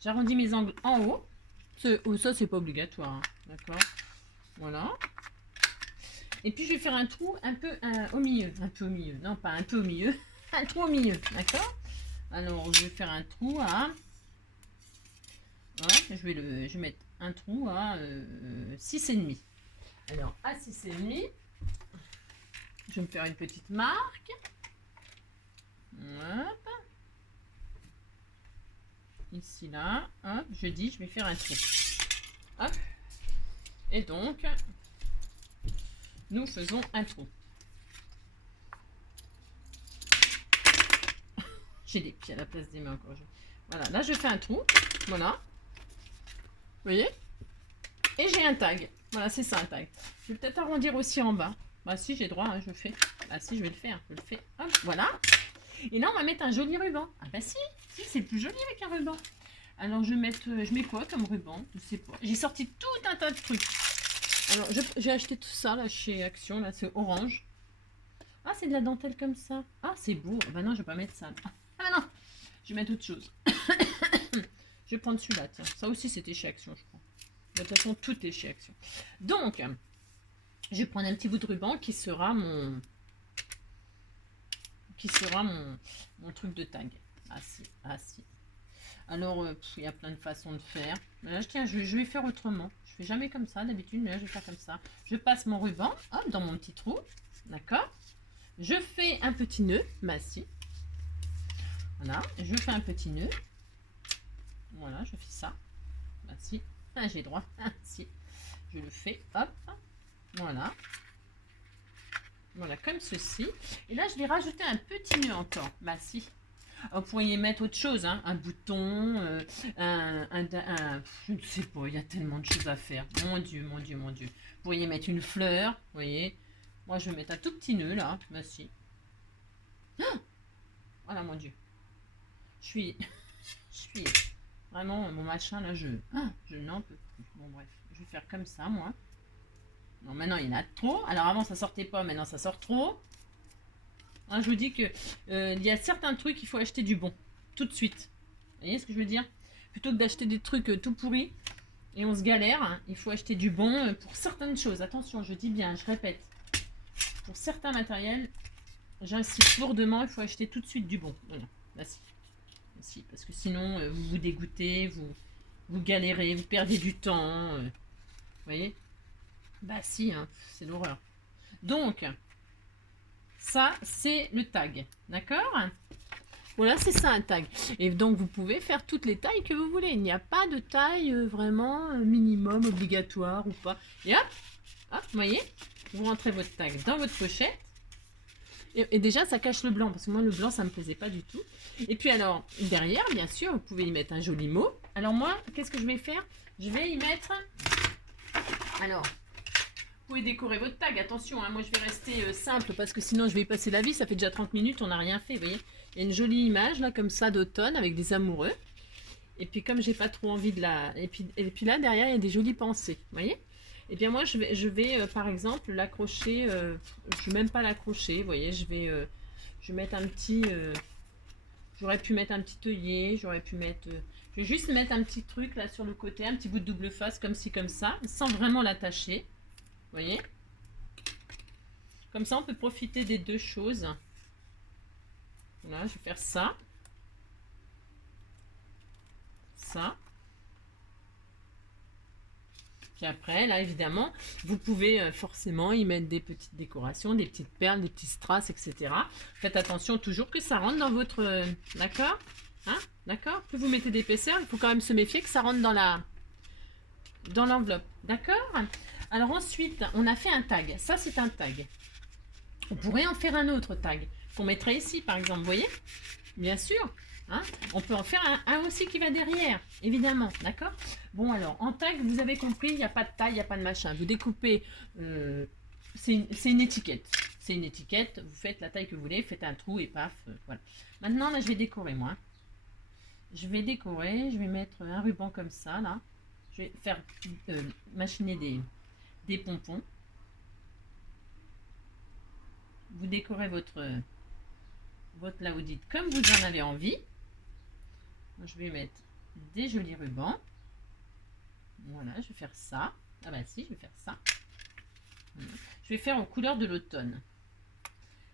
J'arrondis mes angles en haut. Ça, c'est pas obligatoire. Hein. D'accord? Voilà. Et puis, je vais faire un trou un peu au milieu. Un peu au milieu. Non, pas un peu au milieu. Un trou au milieu. D'accord? Alors, je vais faire un trou à... Voilà, je vais mettre un trou à 6,5. Alors, à 6,5, je vais me faire une petite marque. Hop. Ici, là. Hop, je vais faire un trou. Hop. Et donc, nous faisons un trou. J'ai des pieds à la place des mains encore. Voilà, là, je fais un trou. Voilà. Vous voyez? Et j'ai un tag. Voilà, c'est ça un tag. Je vais peut-être arrondir aussi en bas. Bah si, j'ai droit, hein, je fais. Bah si, je vais le faire. Je le fais. Hop, voilà. Et là, on va mettre un joli ruban. Ah bah si, c'est plus joli avec un ruban. Alors, je mets quoi comme ruban? Je sais pas. J'ai sorti tout un tas de trucs. Alors, j'ai acheté tout ça là chez Action. Là, c'est orange. Ah, c'est de la dentelle comme ça. Ah, c'est beau. Bah non, je vais pas mettre ça. Ah non, je vais mettre autre chose. Je vais prendre celui-là, tiens. Ça aussi, c'était chez Action, je crois. De toute façon, tout est chez Action. Donc, je vais prendre un petit bout de ruban qui sera mon truc de tag. Ah si. Alors, il y a plein de façons de faire. Là, tiens, je vais faire autrement. Je fais jamais comme ça d'habitude, mais là, je vais faire comme ça. Je passe mon ruban, hop, dans mon petit trou. D'accord? Je fais un petit nœud. Bah si. Voilà, je fais un petit nœud. Voilà, je fais ça. Bah si. Ah, j'ai droit. Ah, si. Je le fais. Hop. Voilà. Voilà, comme ceci. Et là, je vais rajouter un petit nœud encore. Bah si. Vous pourriez mettre autre chose, hein, un bouton, je ne sais pas, il y a tellement de choses à faire. Mon Dieu. Vous pourriez mettre une fleur, vous voyez. Moi, je vais mettre un tout petit nœud là. Bah si. Ah, voilà, mon Dieu. Je suis vraiment, mon machin là, je n'en peux plus. Bon, bref, je vais faire comme ça, moi. Non, maintenant, il y en a trop. Alors, avant, ça sortait pas, maintenant, ça sort trop. Hein, je vous dis que il y a certains trucs, il faut acheter du bon, tout de suite. Vous voyez ce que je veux dire? Plutôt que d'acheter des trucs tout pourris, et on se galère, hein, il faut acheter du bon pour certaines choses. Attention, je dis bien, je répète. Pour certains matériels, j'insiste lourdement, il faut acheter tout de suite du bon. Voilà, là, si, parce que sinon, vous vous dégoûtez, vous galérez, vous perdez du temps. Vous voyez? Bah si, hein, c'est l'horreur. Donc, ça, c'est le tag. D'accord? Voilà, c'est ça un tag. Et donc, vous pouvez faire toutes les tailles que vous voulez. Il n'y a pas de taille vraiment minimum, obligatoire ou pas. Et hop, vous voyez, vous rentrez votre tag dans votre pochette. Et déjà, ça cache le blanc, parce que moi, le blanc, ça ne me plaisait pas du tout. Et puis alors, derrière, bien sûr, vous pouvez y mettre un joli mot. Alors moi, qu'est-ce que je vais faire? Je vais y mettre... Alors, vous pouvez décorer votre tag. Attention, hein, moi, je vais rester simple, parce que sinon, je vais y passer la vie. Ça fait déjà 30 minutes, on n'a rien fait, vous voyez. Il y a une jolie image là comme ça d'automne avec des amoureux. Et puis comme j'ai pas trop envie de la... Et puis là derrière il y a des jolies pensées. Vous voyez? Et bien moi je vais par exemple l'accrocher. Je vais même pas l'accrocher. Vous voyez? Je vais mettre un petit... j'aurais pu mettre un petit œillet. J'aurais pu mettre... je vais juste mettre un petit truc là sur le côté. Un petit bout de double face comme ci comme ça. Sans vraiment l'attacher. Vous voyez? Comme ça on peut profiter des deux choses. Voilà, je vais faire ça. Ça. Puis après, là, évidemment, vous pouvez forcément y mettre des petites décorations, des petites perles, des petits strass, etc. Faites attention toujours que ça rentre dans votre... d'accord? Hein? D'accord? Plus vous mettez d'épaisseur, il faut quand même se méfier que ça rentre dans l'enveloppe. D'accord? Alors ensuite, on a fait un tag. Ça, c'est un tag. On pourrait en faire un autre tag qu'on mettrait ici, par exemple. Vous voyez? Bien sûr. Hein, on peut en faire un aussi qui va derrière, évidemment, d'accord? Bon, alors, en tag, vous avez compris, il n'y a pas de taille, il n'y a pas de machin. Vous découpez, c'est une étiquette. C'est une étiquette, vous faites la taille que vous voulez, faites un trou et paf, voilà. Maintenant, là, je vais décorer, moi. Je vais décorer, je vais mettre un ruban comme ça, là. Je vais faire machiner des pompons. Vous décorez votre là vous dites comme vous en avez envie. Je vais mettre des jolis rubans. Voilà, je vais faire ça. Ah bah si, je vais faire ça. Je vais faire aux couleurs de l'automne.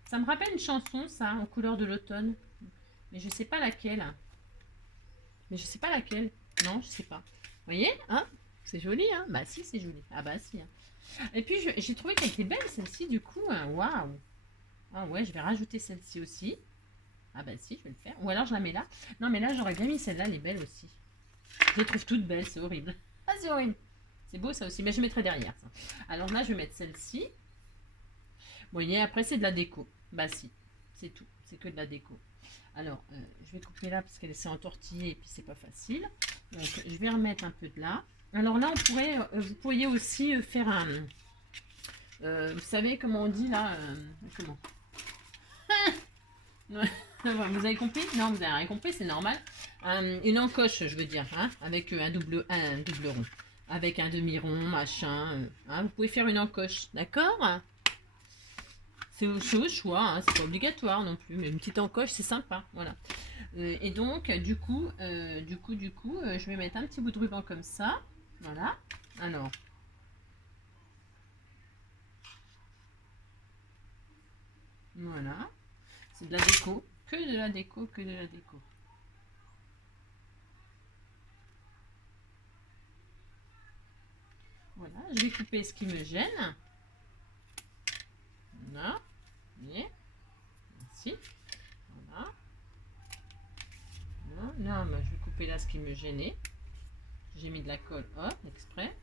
Ça me rappelle une chanson, ça, aux couleurs de l'automne. Mais je sais pas laquelle. Non, je sais pas. Vous voyez, hein? C'est joli, hein? Bah si, c'est joli. Ah bah si. Hein. Et puis j'ai trouvé qu'elle était belle celle-ci, du coup. Waouh! Ah ouais, je vais rajouter celle-ci aussi. Ah bah si, je vais le faire. Ou alors je la mets là. Non, mais là, j'aurais bien mis celle-là, elle est belle aussi. Je les trouve toutes belles, c'est horrible. Ah, c'est horrible. C'est beau ça aussi, mais je mettrai derrière ça. Alors là, je vais mettre celle-ci. Vous voyez, après, c'est de la déco. Bah si, c'est tout. C'est que de la déco. Alors, je vais couper là parce qu'elle s'est entortillée et puis c'est pas facile. Donc, je vais remettre un peu de là. Alors là, vous pourriez aussi faire un... vous savez comment on dit là comment vous avez compris? Non, vous n'avez rien compris, c'est normal. Une encoche, je veux dire, hein, avec un double rond. Avec un demi-rond, machin. Hein, vous pouvez faire une encoche, d'accord? C'est au choix, hein, c'est pas obligatoire non plus, mais une petite encoche, c'est sympa, voilà. Et donc, du coup, je vais mettre un petit bout de ruban comme ça, voilà. Alors, voilà, c'est de la déco, que de la déco, que de la déco. Voilà, je vais couper ce qui me gêne. Voilà, voyez, ainsi, voilà. Là, bah, je vais couper là ce qui me gênait. J'ai mis de la colle, hop, exprès.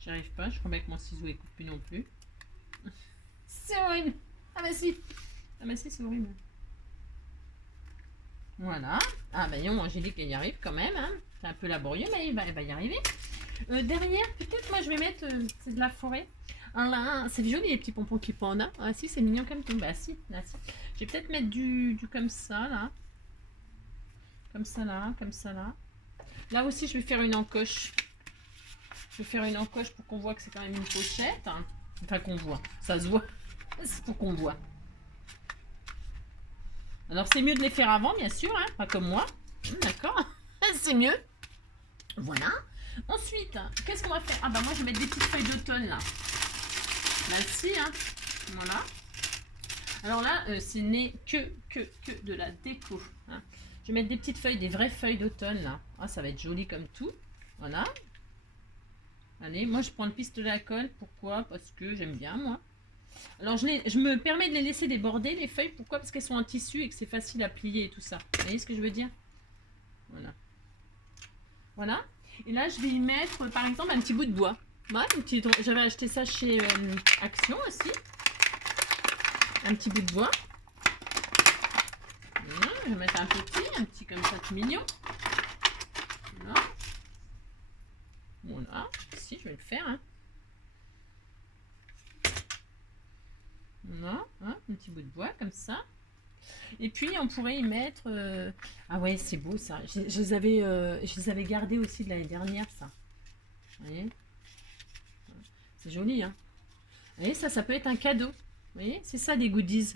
J'y arrive pas, je crois bien que mon ciseau il coupe plus non plus. C'est horrible. Ah bah si. Ah bah si, c'est horrible. Voilà. Ah bah non, Angélique elle y arrive quand même. Hein. C'est un peu laborieux, mais elle va y arriver. Derrière, peut-être moi je vais mettre, c'est de la forêt. Ah là, c'est joli les petits pompons qui pendent. Hein. Ah si, c'est mignon comme tout. Bah si, là, si. Je vais peut-être mettre du comme ça là. Comme ça là, comme ça là. Là aussi je vais faire une encoche. Je vais faire une encoche pour qu'on voit que c'est quand même une pochette. Hein. Enfin qu'on voit, ça se voit. C'est pour qu'on voit. Alors c'est mieux de les faire avant, bien sûr, hein, pas comme moi. D'accord. C'est mieux. Voilà. Ensuite, qu'est-ce qu'on va faire? Ah bah moi je vais mettre des petites feuilles d'automne là. Là-ci, hein. Voilà. Alors là, ce n'est que de la déco. Hein. Je vais mettre des petites feuilles, des vraies feuilles d'automne là. Ah, ça va être joli comme tout. Voilà. Allez, moi je prends le pistolet à colle. Pourquoi? Parce que j'aime bien moi. Alors je me permets de les laisser déborder les feuilles. Pourquoi? Parce qu'elles sont en tissu et que c'est facile à plier et tout ça. Vous voyez ce que je veux dire? Voilà. Voilà. Et là je vais y mettre par exemple un petit bout de bois. Ouais, j'avais acheté ça chez Action aussi. Un petit bout de bois. Voilà, je vais mettre un petit comme ça tout mignon. Voilà. Voilà. Si, je vais le faire. Hein. Voilà. Hein, un petit bout de bois comme ça. Et puis, on pourrait y mettre... Ah ouais, c'est beau ça. Je les avais gardés aussi de l'année dernière, ça. Vous voyez? C'est joli, hein. Vous voyez, ça peut être un cadeau. Vous voyez, c'est ça des goodies.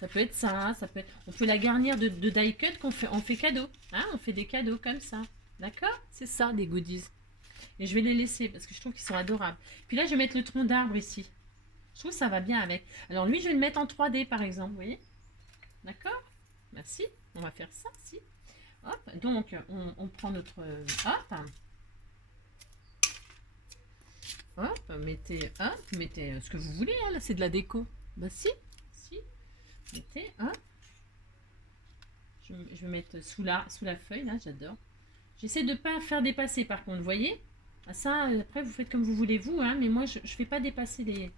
Ça peut être ça, ça peut être... On peut la garnir de die cut on fait cadeau. Hein, on fait des cadeaux comme ça. D'accord? C'est ça, des goodies. Et je vais les laisser parce que je trouve qu'ils sont adorables. Puis là, je vais mettre le tronc d'arbre ici. Je trouve que ça va bien avec. Alors lui, je vais le mettre en 3D par exemple, vous voyez? D'accord? Merci. On va faire ça, si. Hop, donc on prend notre... Hop. Hop, mettez ce que vous voulez, hein, là c'est de la déco. Bah si, si. Mettez, hop. Je vais mettre sous la feuille, là, j'adore. J'essaie de ne pas faire dépasser par contre, vous voyez? Ça, après vous faites comme vous voulez vous, hein, mais moi je ne fais pas dépasser les...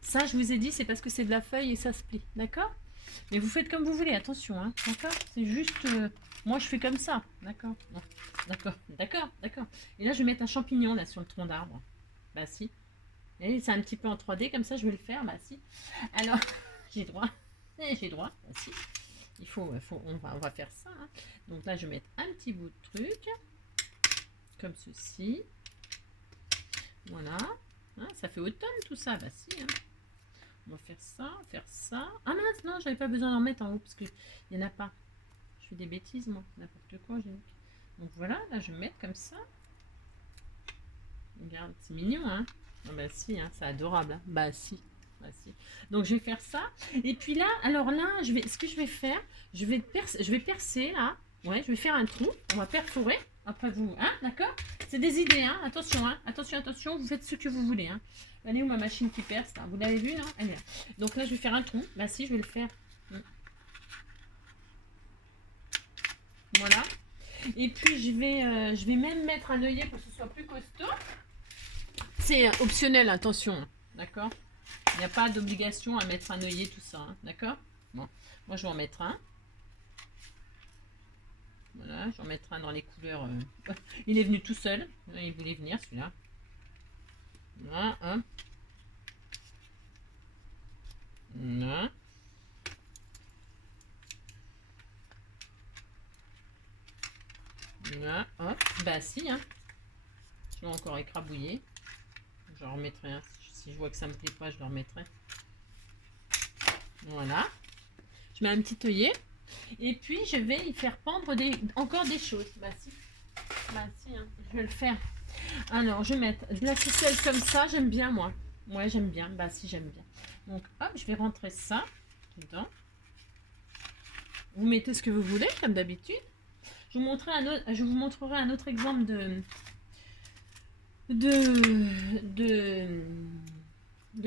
Ça, je vous ai dit, c'est parce que c'est de la feuille et ça se plie, d'accord? Mais vous faites comme vous voulez, attention, hein, d'accord? C'est juste... moi, je fais comme ça, d'accord? D'accord, d'accord, d'accord. Et là, je vais mettre un champignon, là, sur le tronc d'arbre. Bah si. Et c'est un petit peu en 3D, comme ça, je vais le faire, bah si. Alors, j'ai droit. J'ai droit, bah si. Il faut, on va faire ça. Hein. Donc là, je vais mettre un petit bout de truc. Comme ceci. Voilà. Hein, ça fait automne, tout ça, bah si, hein. On va faire ça, faire ça. Ah mince, non, j'avais pas besoin d'en mettre en haut parce qu'il n'y en a pas. Je fais des bêtises, moi. N'importe quoi. Donc voilà, là, je vais mettre comme ça. Regarde, c'est mignon, hein. Ah bah si, hein, c'est adorable. Hein. Bah si. Bah si. Donc je vais faire ça. Et puis là, alors là, ce que je vais faire, je vais percer là. Ouais, je vais faire un trou. On va perforer. Après vous, hein, d'accord? C'est des idées, hein. Attention, hein. Attention, attention. Vous faites ce que vous voulez, hein. Elle est où ma machine qui perce là? Vous l'avez vu, non? Elle est là. Donc là, je vais faire un trou. Bah si, je vais le faire. Voilà. Et puis je vais même mettre un œillet pour que ce soit plus costaud. C'est optionnel, attention. D'accord? Il n'y a pas d'obligation à mettre un œillet, tout ça. Hein, d'accord? Bon, moi je vais en mettre un. Voilà, je vais en mettre un dans les couleurs. Il est venu tout seul. Il voulait venir celui-là. Voilà, hop. Voilà. Voilà, hop. Bah si, hein. Je vais encore écrabouiller. Je remettrai un. Si je vois que ça me plaît pas, je le remettrai. Voilà. Je mets un petit œillet. Et puis, je vais y faire pendre encore des choses. Bah si. Bah si, hein. Je vais le faire. Alors, je vais mettre de la ficelle comme ça. J'aime bien, moi. Ouais, j'aime bien. Bah si, j'aime bien. Donc, hop, je vais rentrer ça dedans. Vous mettez ce que vous voulez, comme d'habitude. Je vous montrerai un autre exemple de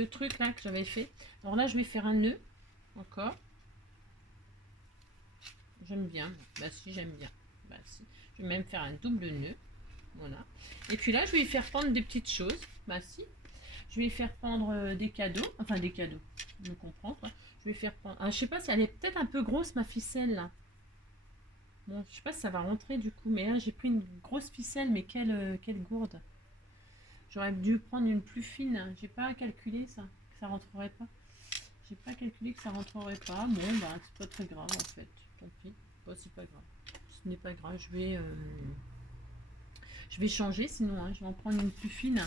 trucs là que j'avais fait. Alors là, je vais faire un nœud encore. J'aime bien. Bah si, j'aime bien. Bah si. Je vais même faire un double nœud. Voilà. Et puis là, je vais y faire pendre des petites choses. Bah si. Je vais y faire pendre des cadeaux. Enfin, des cadeaux. Je me comprends, quoi. Je vais faire pendre... Ah, je sais pas si elle est peut-être un peu grosse, ma ficelle, là. Bon, je sais pas si ça va rentrer, du coup. Mais là, j'ai pris une grosse ficelle, mais quelle gourde. J'aurais dû prendre une plus fine. J'ai pas calculé ça. Que ça rentrerait pas. J'ai pas calculé que ça rentrerait pas. Bon, bah, c'est pas très grave, en fait. Tant pis. Bah, c'est pas grave. Ce n'est pas grave. Je vais changer, sinon, hein. Je vais en prendre une plus fine.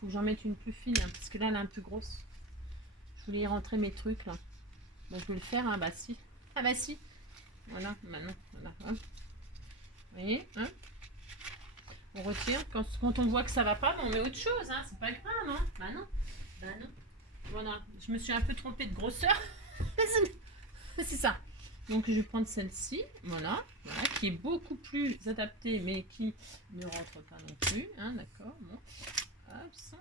Faut que j'en mette une plus fine, hein, parce que là, elle est un peu grosse. Je voulais y rentrer mes trucs, là. Bon, je vais le faire, hein, bah si. Ah bah si. Voilà, maintenant, voilà. Hein. Vous voyez, hein. On retire. Quand on voit que ça va pas, on met autre chose, hein. C'est pas grave, hein. Bah non. Bah non. Voilà, je me suis un peu trompée de grosseur. C'est ça. Donc je vais prendre celle-ci, voilà, qui est beaucoup plus adaptée, mais qui ne rentre pas non plus, hein, d'accord. Bon. Hop, ça.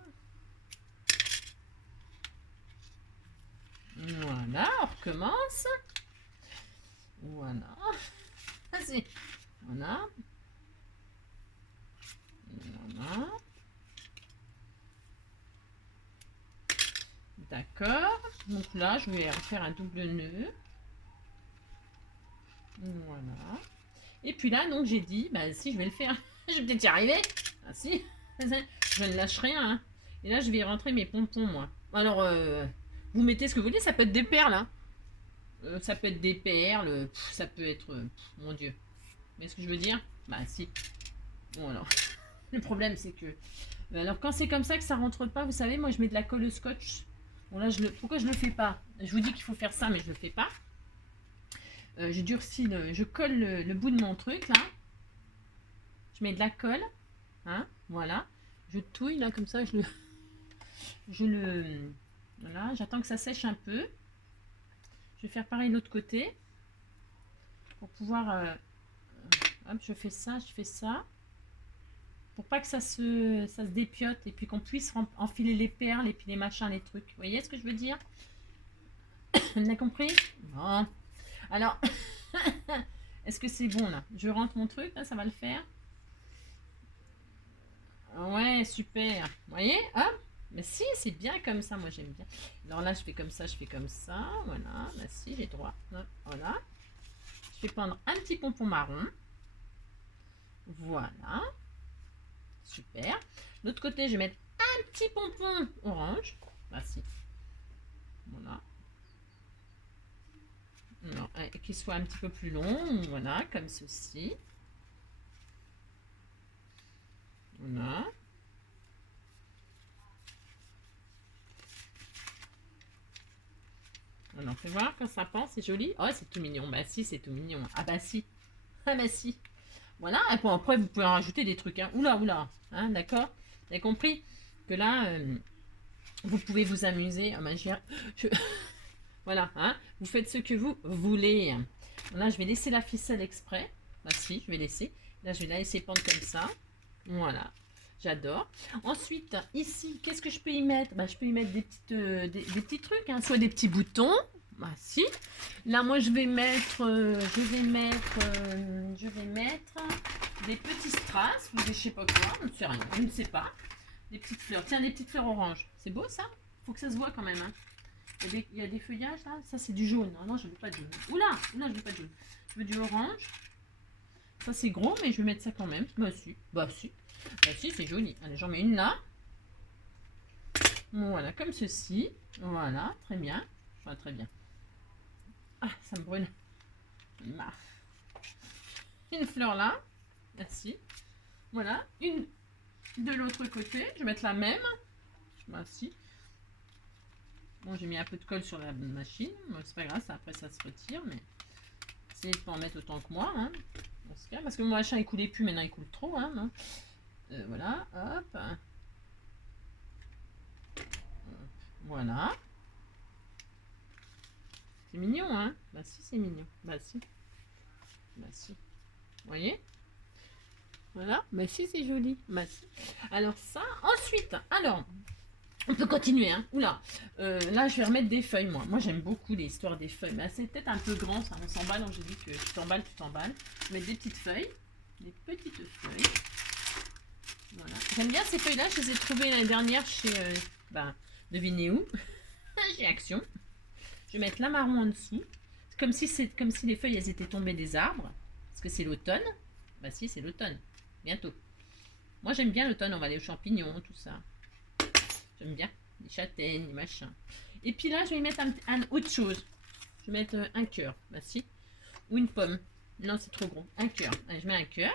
Voilà, on recommence. Voilà. Vas-y. Voilà. Voilà. D'accord. Donc là, je vais faire un double nœud. Voilà. Et puis là, donc j'ai dit, bah si, je vais le faire. Je vais peut-être y arriver. Ah si, je ne lâche rien. Hein. Et là, je vais y rentrer mes pompons, moi. Alors, vous mettez ce que vous voulez, ça peut être des perles. Hein. Ça peut être des perles, ça peut être... mon Dieu. Mais ce que je veux dire? Bah si. Bon alors, le problème c'est que... Alors quand c'est comme ça que ça rentre pas, vous savez, moi je mets de la colle au scotch. Bon là, pourquoi je le fais pas? Je vous dis qu'il faut faire ça, mais je le fais pas. Je durcis, je colle le bout de mon truc là. Je mets de la colle. Hein, voilà. Je touille là comme ça, voilà, j'attends que ça sèche un peu. Je vais faire pareil de l'autre côté. Pour pouvoir... hop, je fais ça. Pour pas que ça se dépiote et puis qu'on puisse enfiler les perles et puis les machins, les trucs. Vous voyez ce que je veux dire? Vous avez compris? Bon. Alors, est-ce que c'est bon là? Je rentre mon truc, là, ça va le faire? Ouais, super. Vous voyez? Hop. Mais si, c'est bien comme ça, moi j'aime bien. Alors là, je fais comme ça, voilà. Bah si, j'ai droit. Hop, voilà. Je vais prendre un petit pompon marron. Voilà. Super. De l'autre côté, je vais mettre un petit pompon orange. Bah si. Voilà. Qu'il soit un petit peu plus long. Voilà, comme ceci. Voilà. Alors, fais voir quand ça pend, c'est joli. Oh, c'est tout mignon. Bah si, c'est tout mignon. Ah bah si. Ah bah si. Voilà. Et puis après, vous pouvez en rajouter des trucs. Hein. Oula, oula. Hein, d'accord? Vous avez compris que là, vous pouvez vous amuser. Ah bah, voilà. Hein. Vous faites ce que vous voulez. Là, je vais laisser la ficelle exprès. Bah si, je vais laisser. Là, je vais la laisser pendre comme ça. Voilà. J'adore. Ensuite, ici, qu'est-ce que je peux y mettre? Bah, je peux y mettre des petits trucs, hein, soit des petits boutons. Bah, si. Là, moi, je vais mettre des petits strass ou des je sais pas quoi. Je ne sais rien. Je ne sais pas. Des petites fleurs. Tiens, des petites fleurs oranges. C'est beau, ça? Faut que ça se voit quand même. Hein. Il y a des feuillages, là. Ça, c'est du jaune. Non, je veux pas de jaune. Oula, je veux pas de jaune. Je veux du orange. Ça, c'est gros, mais je vais mettre ça quand même. Bah, si. Bah, si. Bah si, c'est joli. Allez, j'en mets une là. Voilà, comme ceci. Voilà, très bien. Enfin, très bien. Ah, ça me brûle. Une fleur là. Merci. Voilà. Une de l'autre côté. Je vais mettre la même. Voici. Bon, j'ai mis un peu de colle sur la machine. Bon, c'est pas grave, ça, après ça se retire, mais essayez de pas en mettre autant que moi. Hein, dans ce cas, parce que mon machin il coulait plus, maintenant il coule trop. Hein, voilà, hop. Voilà. C'est mignon, hein? Bah si, c'est mignon. Bah si. Bah si. Vous voyez? Voilà. Bah si, c'est joli. Bah si. Alors ça, ensuite, alors, on peut continuer, hein? Oula. Là, je vais remettre des feuilles, moi. Moi, j'aime beaucoup l'histoire des feuilles. Mais c'est peut-être un peu grand, ça. On s'emballe, donc j'ai dit que tu t'emballes, tu t'emballes. Je vais mettre des petites feuilles. Des petites feuilles. Voilà. J'aime bien ces feuilles-là. Je les ai trouvées l'année dernière chez... devinez où? Chez Action. Je vais mettre la marron en dessous. Comme si les feuilles elles étaient tombées des arbres. Parce que c'est l'automne. Bah si, c'est l'automne. Bientôt. Moi j'aime bien l'automne, on va aller aux champignons, tout ça. J'aime bien. Les châtaignes, les machins. Et puis là, je vais y mettre un autre chose. Je vais mettre un cœur. Bah si. Ou une pomme. Non, c'est trop gros. Un cœur. Allez, je mets un cœur.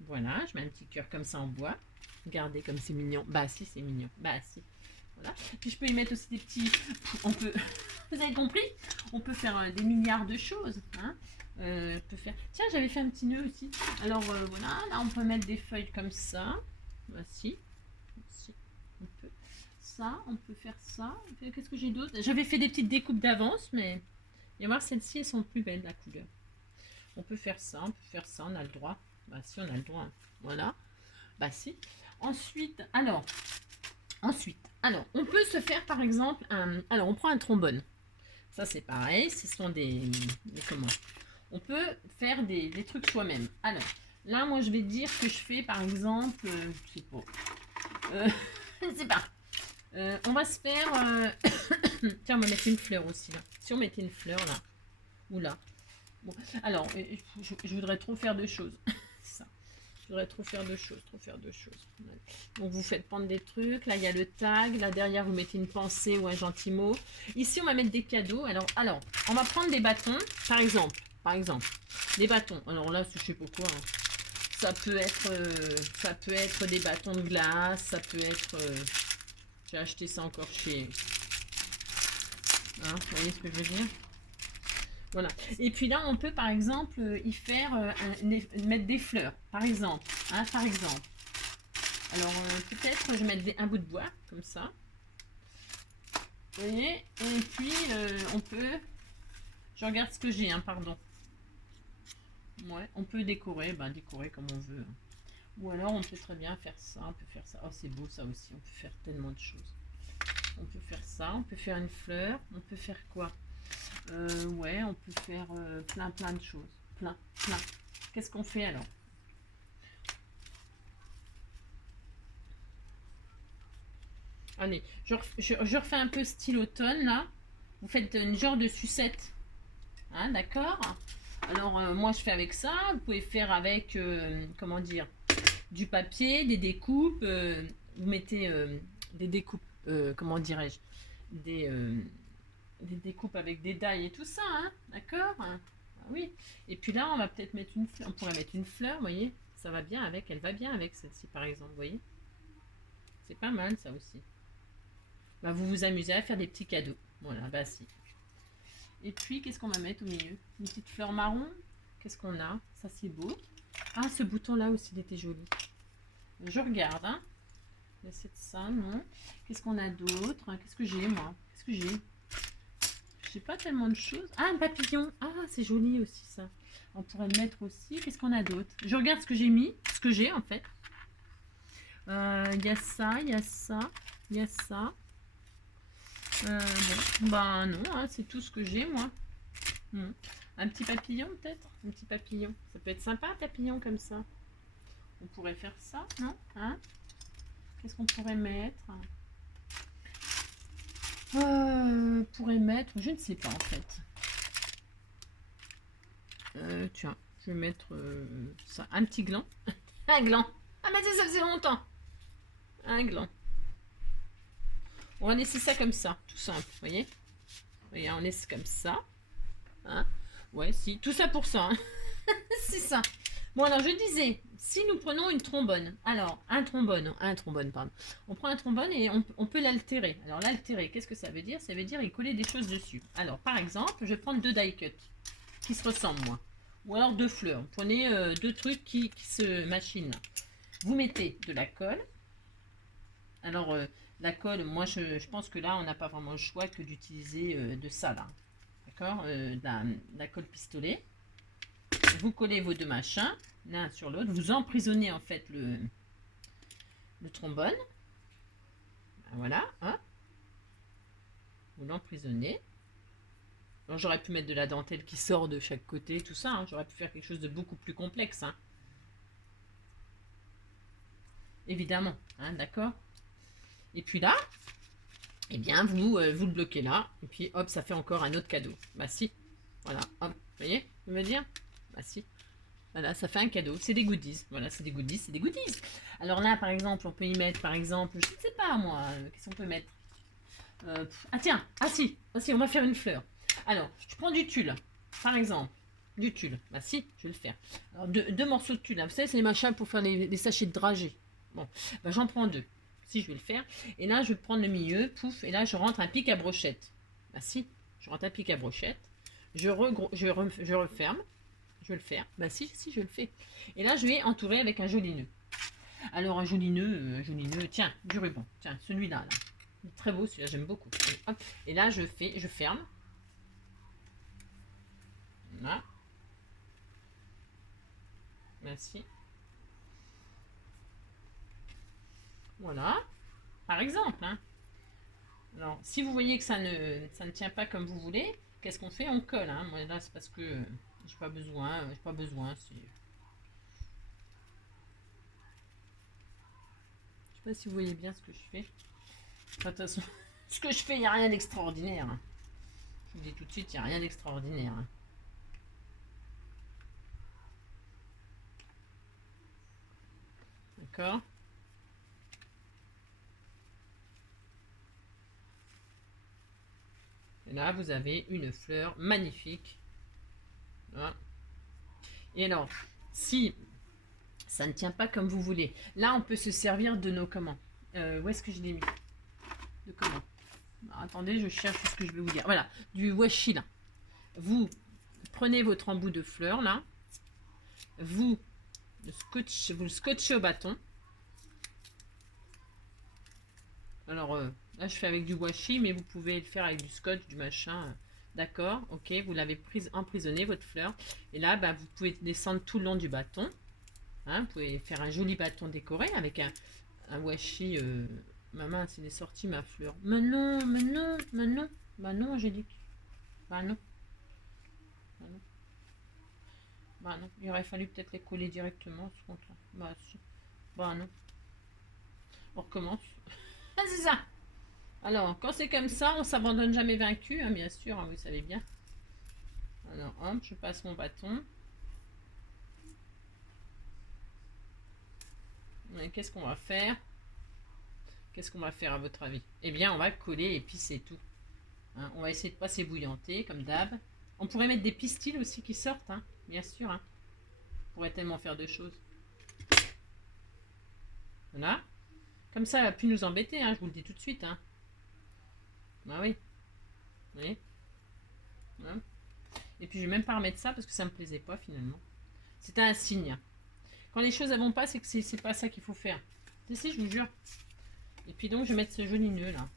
Voilà, je mets un petit cœur comme ça en bois. Regardez comme c'est mignon. Bah si, c'est mignon. Bah si. Voilà. Puis je peux y mettre aussi des petits... On peut... Vous avez compris? On peut faire des milliards de choses. Hein, peut faire... Tiens, j'avais fait un petit nœud aussi. Alors voilà, là on peut mettre des feuilles comme ça. Voici. Voici. On peut... Ça, on peut faire ça. Qu'est-ce que j'ai d'autre? J'avais fait des petites découpes d'avance, mais... Et voir, celles-ci, elles sont plus belles, la couleur. On peut faire ça, on a le droit. Bah si, on a le droit. Hein. Voilà. Bah si. Ensuite, alors, on peut se faire par exemple alors on prend un trombone. Ça c'est pareil, ce sont comment? On peut faire des trucs soi-même. Alors, là moi je vais dire que je fais par exemple, je sais pas. Je sais pas. On va se faire tiens, on va mettre une fleur aussi là. Si on mettait une fleur là. Ou là. Bon, alors, je voudrais trop faire de choses. Ça. Je voudrais trop faire de choses, trop faire de choses. Ouais. Donc, vous faites prendre des trucs. Là, il y a le tag. Là, derrière, vous mettez une pensée ou un gentil mot. Ici, on va mettre des cadeaux. Alors on va prendre des bâtons, par exemple. Par exemple, des bâtons. Alors là, je sais pas quoi. Hein. Ça peut être des bâtons de glace. Ça peut être... j'ai acheté ça encore chez... Hein, vous voyez ce que je veux dire? Voilà. Et puis là, on peut par exemple y faire mettre des fleurs, par exemple. Hein, par exemple. Alors peut-être je vais mettre un bout de bois, comme ça. Vous voyez? Et puis on peut... Je regarde ce que j'ai, hein, pardon. Ouais, on peut décorer, décorer comme on veut. Ou alors on peut très bien faire ça, on peut faire ça. Oh, c'est beau ça aussi, on peut faire tellement de choses. On peut faire ça, on peut faire une fleur, on peut faire quoi? Ouais, on peut faire plein de choses. Plein. Qu'est-ce qu'on fait alors? Allez, je refais un peu style automne là. Vous faites une genre de sucette. Hein, d'accord? Alors, moi je fais avec ça. Vous pouvez faire avec, comment dire, du papier, des découpes. Vous mettez des découpes, comment dirais-je? Des découpes avec des dailles et tout ça, hein, d'accord? Ah oui. Et puis là, on va peut-être mettre une fleur. On pourrait mettre une fleur, vous voyez? Ça va bien avec, elle va bien avec celle-ci, par exemple, vous voyez? C'est pas mal, ça aussi. Vous vous amusez à faire des petits cadeaux. Voilà, si. Et puis, qu'est-ce qu'on va mettre au milieu? Une petite fleur marron. Qu'est-ce qu'on a? Ça, c'est beau. Ah, ce bouton-là aussi, il était joli. Je regarde, hein. C'est de ça, non? Qu'est-ce qu'on a d'autre? Qu'est-ce que j'ai, moi? Qu'est-ce que j'ai? J'ai pas tellement de choses. Ah, un papillon. Ah, c'est joli aussi, ça. On pourrait le mettre aussi. Qu'est-ce qu'on a d'autre? Je regarde ce que j'ai mis. Ce que j'ai, en fait. Il y a ça, il y a ça, il y a ça. Bon, non, hein, c'est tout ce que j'ai, moi. Un petit papillon, peut-être? Un petit papillon. Ça peut être sympa, un papillon comme ça. On pourrait faire ça, non? Hein? Qu'est-ce qu'on pourrait mettre? Pourrait mettre, je ne sais pas en fait. Tiens, je vais mettre ça, un petit gland. Un gland. Ah mais ça faisait longtemps. Un gland. On va laisser ça comme ça, tout simple, vous voyez? Voyez, on laisse comme ça. Hein? Ouais, si, tout ça pour ça. Hein. C'est ça. Bon, alors je disais, si nous prenons une trombone, alors un trombone, pardon. On prend un trombone et on peut l'altérer. Alors l'altérer, qu'est-ce que ça veut dire? Ça veut dire y coller des choses dessus. Alors par exemple, je vais prendre deux die cuts qui se ressemblent, moi. Ou alors deux fleurs. Vous prenez deux trucs qui se machinent. Vous mettez de la colle. Alors la colle, moi je pense que là on n'a pas vraiment le choix que d'utiliser de ça là. D'accord? De la colle pistolet. Vous collez vos deux machins l'un sur l'autre. Vous emprisonnez en fait le trombone. Voilà. Hein. Vous l'emprisonnez. Alors j'aurais pu mettre de la dentelle qui sort de chaque côté, tout ça. Hein. J'aurais pu faire quelque chose de beaucoup plus complexe. Hein. Évidemment. Hein, d'accord? Et puis là, eh bien, vous le bloquez là. Et puis hop, ça fait encore un autre cadeau. Bah si. Voilà. Hop. Vous voyez? Je veux dire? Bah si. Voilà, ça fait un cadeau. C'est des goodies. Voilà, c'est des goodies, c'est des goodies. Alors là, par exemple, on peut y mettre, par exemple, je ne sais pas moi, qu'est-ce qu'on peut mettre? Ah tiens, ah si, on va faire une fleur. Alors, je prends du tulle, par exemple. Du tulle. Bah si, je vais le faire. Alors, deux morceaux de tulle. Hein. Vous savez, c'est les machins pour faire les sachets de dragée. Bon, bah, j'en prends deux. Si, je vais le faire. Et là, je vais prendre le milieu, pouf, et là, je rentre un pic à brochette. Bah si, je rentre un pic à brochette. Je referme. Je vais le faire. Bah si, je le fais. Et là, je vais entourer avec un joli nœud. Alors, un joli nœud, tiens, du ruban. Tiens, celui-là, là. Très beau, celui-là, j'aime beaucoup. Et, hop. Et là, je ferme. Voilà. Merci. Voilà. Par exemple, hein. Alors, si vous voyez que ça ne tient pas comme vous voulez, qu'est-ce qu'on fait? On colle, hein. Moi, là, c'est parce que j'ai pas besoin. Je sais pas si vous voyez bien ce que je fais. De toute façon, ce que je fais, il n'y a rien d'extraordinaire. Je vous dis tout de suite, il n'y a rien d'extraordinaire. D'accord. Et là, vous avez une fleur magnifique. Voilà. Et alors, si ça ne tient pas comme vous voulez, là, on peut se servir de nos comment où est-ce que je l'ai mis? De comment? Alors, attendez, je cherche ce que je vais vous dire. Voilà, du washi là. Vous prenez votre embout de fleurs là. Vous le scotchez au bâton. Alors là, je fais avec du washi, mais vous pouvez le faire avec du scotch, du machin. D'accord, ok, vous l'avez emprisonné, votre fleur. Et là, bah, vous pouvez descendre tout le long du bâton. Hein, vous pouvez faire un joli bâton décoré avec un washi. Maman, c'est sorti ma fleur. Mais non, mais non, mais non. Bah non, Angélique. Bah non. Bah non. Bah non. Il aurait fallu peut-être les coller directement, ce compte-là. Bah, bah non. On recommence. Ah, c'est ça. Alors, quand c'est comme ça, on s'abandonne jamais vaincu, hein, bien sûr, hein, vous savez bien. Alors, hop, je passe mon bâton. Qu'est-ce qu'on va faire? Qu'est-ce qu'on va faire à votre avis? Eh bien, on va coller et puis c'est tout. Hein, on va essayer de pas s'ébouillanter, comme d'hab. On pourrait mettre des pistils aussi qui sortent, hein, bien sûr. Hein. On pourrait tellement faire de choses. Voilà. Comme ça, elle va plus nous embêter, hein, je vous le dis tout de suite. Hein. Ah oui. Oui. Hein. Et puis, je vais même pas remettre ça parce que ça me plaisait pas finalement. C'était un signe. Quand les choses ne vont pas, c'est que c'est pas ça qu'il faut faire. Si, je vous jure. Et puis donc, je vais mettre ce joli nœud là.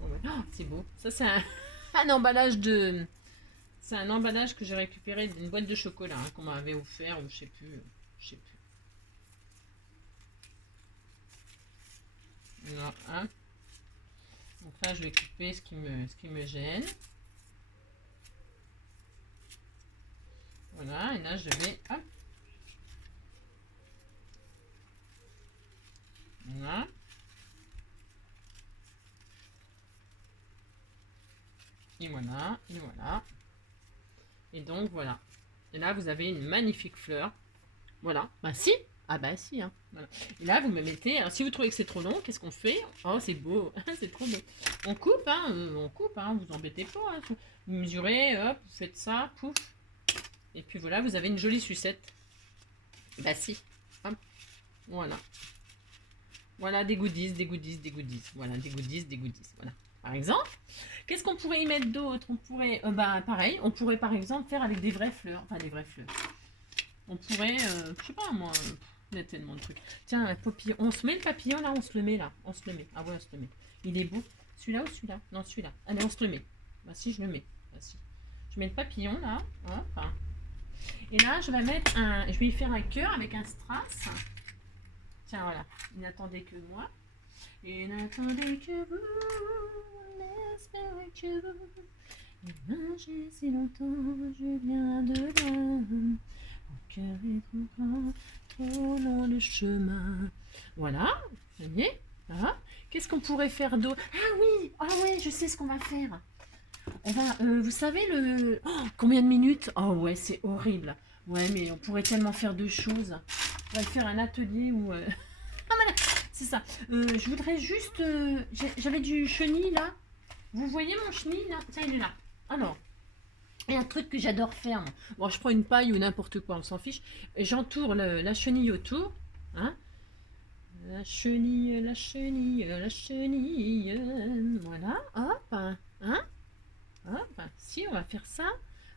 Oh, c'est beau. Ça, c'est un emballage de... C'est un emballage que j'ai récupéré d'une boîte de chocolat hein, qu'on m'avait offert ou je sais plus. Je sais plus. Non, hein. Donc là, je vais couper ce qui me gêne. Voilà, et là, je vais... Hop. Voilà. Et voilà, et voilà. Et donc, voilà. Et là, vous avez une magnifique fleur. Voilà. Bah si. Ah bah si. Hein. Voilà. Et là, vous me mettez... Alors, si vous trouvez que c'est trop long, qu'est-ce qu'on fait? Oh, c'est beau. C'est trop beau. On coupe, hein. Vous embêtez pas. Hein. Vous mesurez, hop, vous faites ça, pouf. Et puis voilà, vous avez une jolie sucette. Bah si. Hop. Voilà. Voilà, des goodies, des goodies, des goodies. Voilà, des goodies, des goodies. Voilà. Par exemple, qu'est-ce qu'on pourrait y mettre d'autre? On pourrait, bah pareil, on pourrait par exemple faire avec des vraies fleurs. Enfin, des vraies fleurs. On pourrait, je sais pas moi, il y a tellement de trucs. Tiens, un papillon. On se met le papillon là, on se le met là. On se le met. Ah ouais, on se le met. Il est beau. Celui-là ou celui-là? Non, celui-là. Allez, on se le met. Bah si, je le mets. Bah si. Je mets le papillon là. Hop. Et là, je vais mettre un. Je vais y faire un cœur avec un strass. Tiens, voilà. Il n'attendait que moi. Il n'attendait que vous. N'espérait que vous. J'ai si longtemps, je viens de loin. Mon cœur est trop grand, trop long le chemin. Voilà, vous voyez. Ah. Qu'est-ce qu'on pourrait faire d'autre? Ah oui, je sais ce qu'on va faire. On va, vous savez le... Oh, combien de minutes? Oh ouais, c'est horrible. Ouais, mais on pourrait tellement faire de choses. On va faire un atelier où... Ah, voilà, c'est ça. Je voudrais juste... J'avais du chenille là. Vous voyez mon chenille là? Tiens, il est là. Alors, il y a un truc que j'adore faire. Moi. Bon, je prends une paille ou n'importe quoi, on s'en fiche. J'entoure la chenille autour. Hein? La chenille, la chenille, la chenille. Voilà, hop. Hein? Hop. Si, on va faire ça.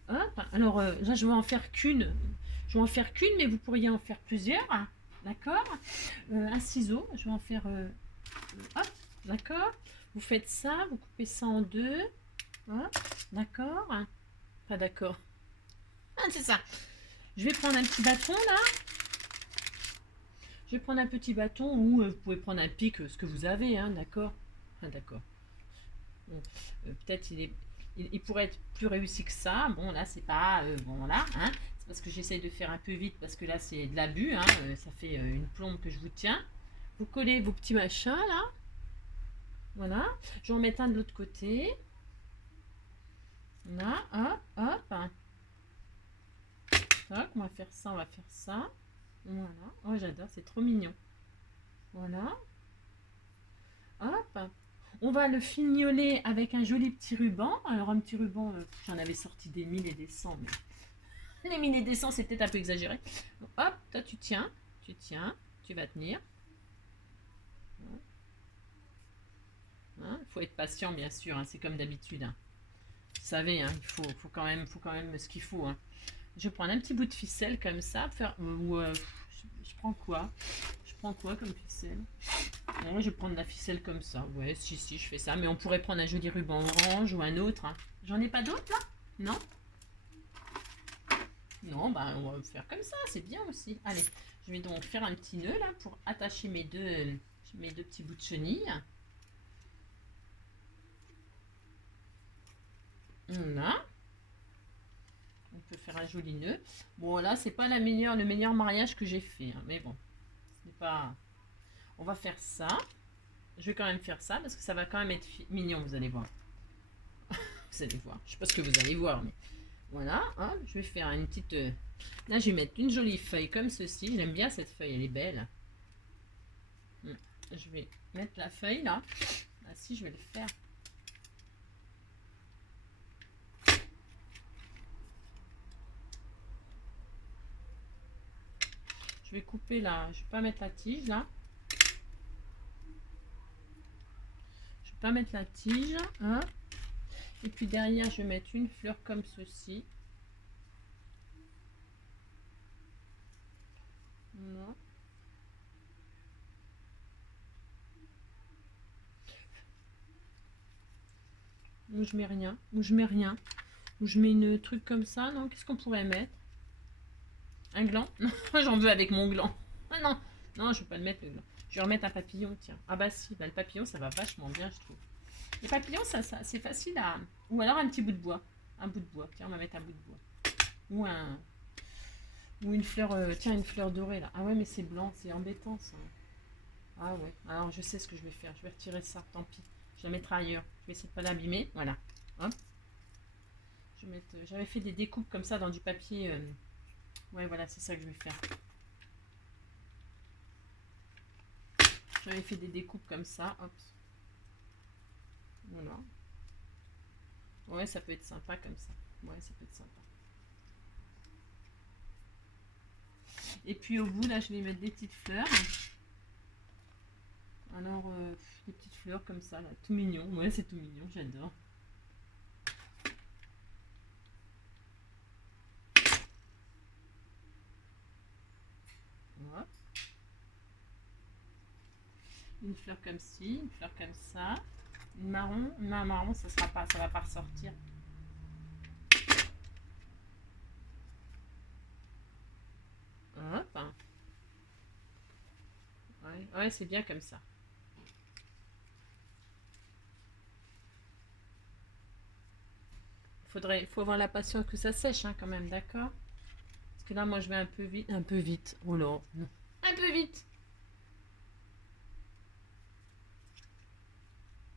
Hop. Alors, là, je vais en faire qu'une. Je vais en faire qu'une, mais vous pourriez en faire plusieurs. D'accord? Un ciseau. Je vais en faire... hop. D'accord? Vous faites ça, vous coupez ça en deux. Hop. D'accord? Pas d'accord. Ah, c'est ça. Je vais prendre un petit bâton là. Je vais prendre un petit bâton ou vous pouvez prendre un pic, ce que vous avez, hein, d'accord? Ah, d'accord. Bon, peut-être il pourrait être plus réussi que ça. Bon, là, c'est pas... bon, là, hein. C'est parce que j'essaye de faire un peu vite parce que là, c'est de l'abus. Hein, ça fait une plombe que je vous tiens. Vous collez vos petits machins là. Voilà. Je vais en mettre un de l'autre côté. Là, hop, hop. Donc, on va faire ça, on va faire ça. Voilà. Oh, j'adore, c'est trop mignon. Voilà. Hop. On va le fignoler avec un joli petit ruban. Alors un petit ruban, j'en avais sorti des 1000 et des 100, mais les 1000 et des 100 c'est peut-être un peu exagéré. Donc, hop, toi tu tiens, tu vas tenir. Il faut être patient bien sûr, hein, c'est comme d'habitude. Hein. Vous savez, hein, il faut quand même ce qu'il faut. Hein. Je vais prendre un petit bout de ficelle comme ça. Je prends quoi? Je prends quoi comme ficelle? Ouais, je vais prendre la ficelle comme ça. Ouais, si, je fais ça. Mais on pourrait prendre un joli ruban orange ou un autre. Hein. J'en ai pas d'autres là? Non? Non, bah on va faire comme ça. C'est bien aussi. Allez, je vais donc faire un petit nœud là pour attacher mes deux petits bouts de chenille. Là. On peut faire un joli nœud. Bon, là, c'est pas le meilleur mariage que j'ai fait. Hein, mais bon, ce n'est pas... On va faire ça. Je vais quand même faire ça parce que ça va quand même être mignon, vous allez voir. Vous allez voir. Je sais pas ce que vous allez voir, mais... Voilà, hein, je vais faire une petite... Là, je vais mettre une jolie feuille comme ceci. J'aime bien cette feuille, elle est belle. Je vais mettre la feuille, là. Ah, si, je vais le faire. Je vais couper là. Je vais pas mettre la tige, là. Je vais pas mettre la tige, hein. Et puis derrière, je vais mettre une fleur comme ceci. Voilà. Ou je mets rien, ou je mets rien, ou je mets une truc comme ça, non? Qu'est-ce qu'on pourrait mettre? Un gland? Non, j'en veux avec mon gland. Ah non, non, je vais pas le mettre le gland. Je vais remettre un papillon, tiens. Ah bah si, bah, le papillon, ça va vachement bien, je trouve. Les papillons, ça c'est facile à... Ou alors un petit bout de bois. Un bout de bois, tiens, on va mettre un bout de bois. Ou un... Ou une fleur, tiens, une fleur dorée là. Ah ouais, mais c'est blanc, c'est embêtant ça. Ah ouais, alors je sais ce que je vais faire. Je vais retirer ça, tant pis. Je la mettrai ailleurs. Je vais essayer de pas l'abîmer. Voilà. Hop. Je vais mettre... J'avais fait des découpes comme ça dans du papier. Ouais, voilà, c'est ça que je vais faire. J'avais fait des découpes comme ça. Hop. Voilà. Ouais, ça peut être sympa comme ça. Ouais, ça peut être sympa. Et puis au bout, là, je vais mettre des petites fleurs. Alors, des petites fleurs comme ça, là, tout mignon. Ouais, c'est tout mignon, j'adore. Hop. Une fleur comme ci, une fleur comme ça. Une marron, non, marron, ça sera pas, ça va pas ressortir. Hop. Ouais, ouais, c'est bien comme ça. Faut avoir la patience que ça sèche, hein, quand même, d'accord? Parce que là, moi, je vais un peu vite. Oh là, non. Un peu vite.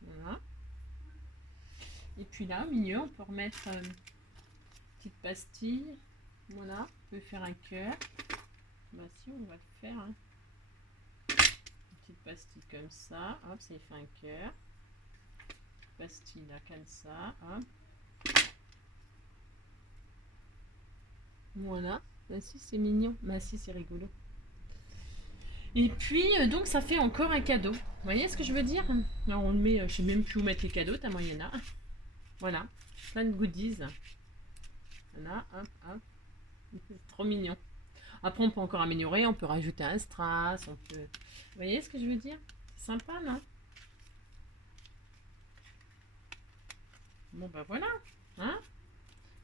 Voilà. Et puis là, au milieu, on peut remettre une petite pastille. Voilà, on peut faire un cœur. Bah si, on va le faire. Hein. Une petite pastille comme ça. Hop, ça y fait un cœur. Pastille là, comme ça. Hop. Voilà. Bah si, c'est mignon. Bah si, c'est rigolo. Et puis, donc, ça fait encore un cadeau. Vous voyez ce que je veux dire? Alors, on le met, je sais même plus où mettre les cadeaux, tellement il y en a. Voilà, plein de goodies. Voilà, hop, hop. C'est trop mignon. Après, on peut encore améliorer, on peut rajouter un strass, on peut... Vous voyez ce que je veux dire? C'est sympa, non? Bon, bah voilà. Hein?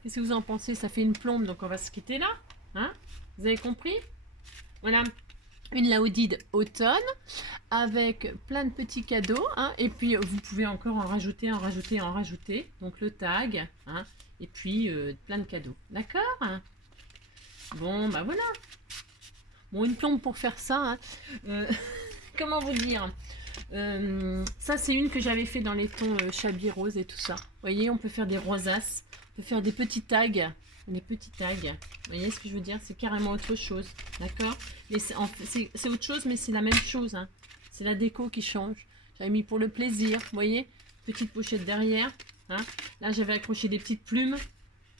Qu'est-ce que vous en pensez? Ça fait une plombe, donc on va se quitter là. Hein? Vous avez compris? Voilà. Une Laodide automne avec plein de petits cadeaux, hein, et puis vous pouvez encore en rajouter, donc le tag, hein, et puis plein de cadeaux, d'accord, hein. Bon bah voilà, bon une plombe pour faire ça, hein. Comment vous dire, ça c'est une que j'avais fait dans les tons chablis rose et tout ça, vous voyez, on peut faire des rosaces, on peut faire des petits tags. Les petits tags, vous voyez ce que je veux dire? C'est carrément autre chose, d'accord? C'est autre chose, mais c'est la même chose, hein. C'est la déco qui change. J'avais mis pour le plaisir, vous voyez, petite pochette derrière. Hein. Là, j'avais accroché des petites plumes.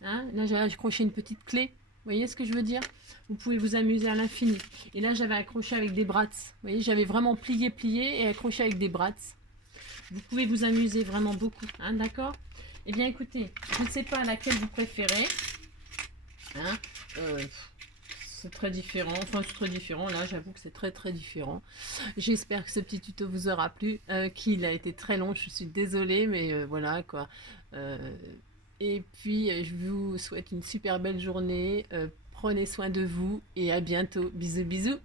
Hein. Là, j'avais accroché une petite clé. Vous voyez ce que je veux dire? Vous pouvez vous amuser à l'infini. Et là, j'avais accroché avec des brats. Vous voyez, j'avais vraiment plié, plié et accroché avec des brats. Vous pouvez vous amuser vraiment beaucoup. Hein, d'accord? Eh bien, écoutez, je ne sais pas laquelle vous préférez. Hein, c'est très différent. Enfin, c'est très différent. Là, j'avoue que c'est très, très différent. J'espère que ce petit tuto vous aura plu. Qu'il a été très long. Je suis désolée, mais voilà, quoi. Euh, et puis, je vous souhaite une super belle journée. Prenez soin de vous et à bientôt. Bisous, bisous.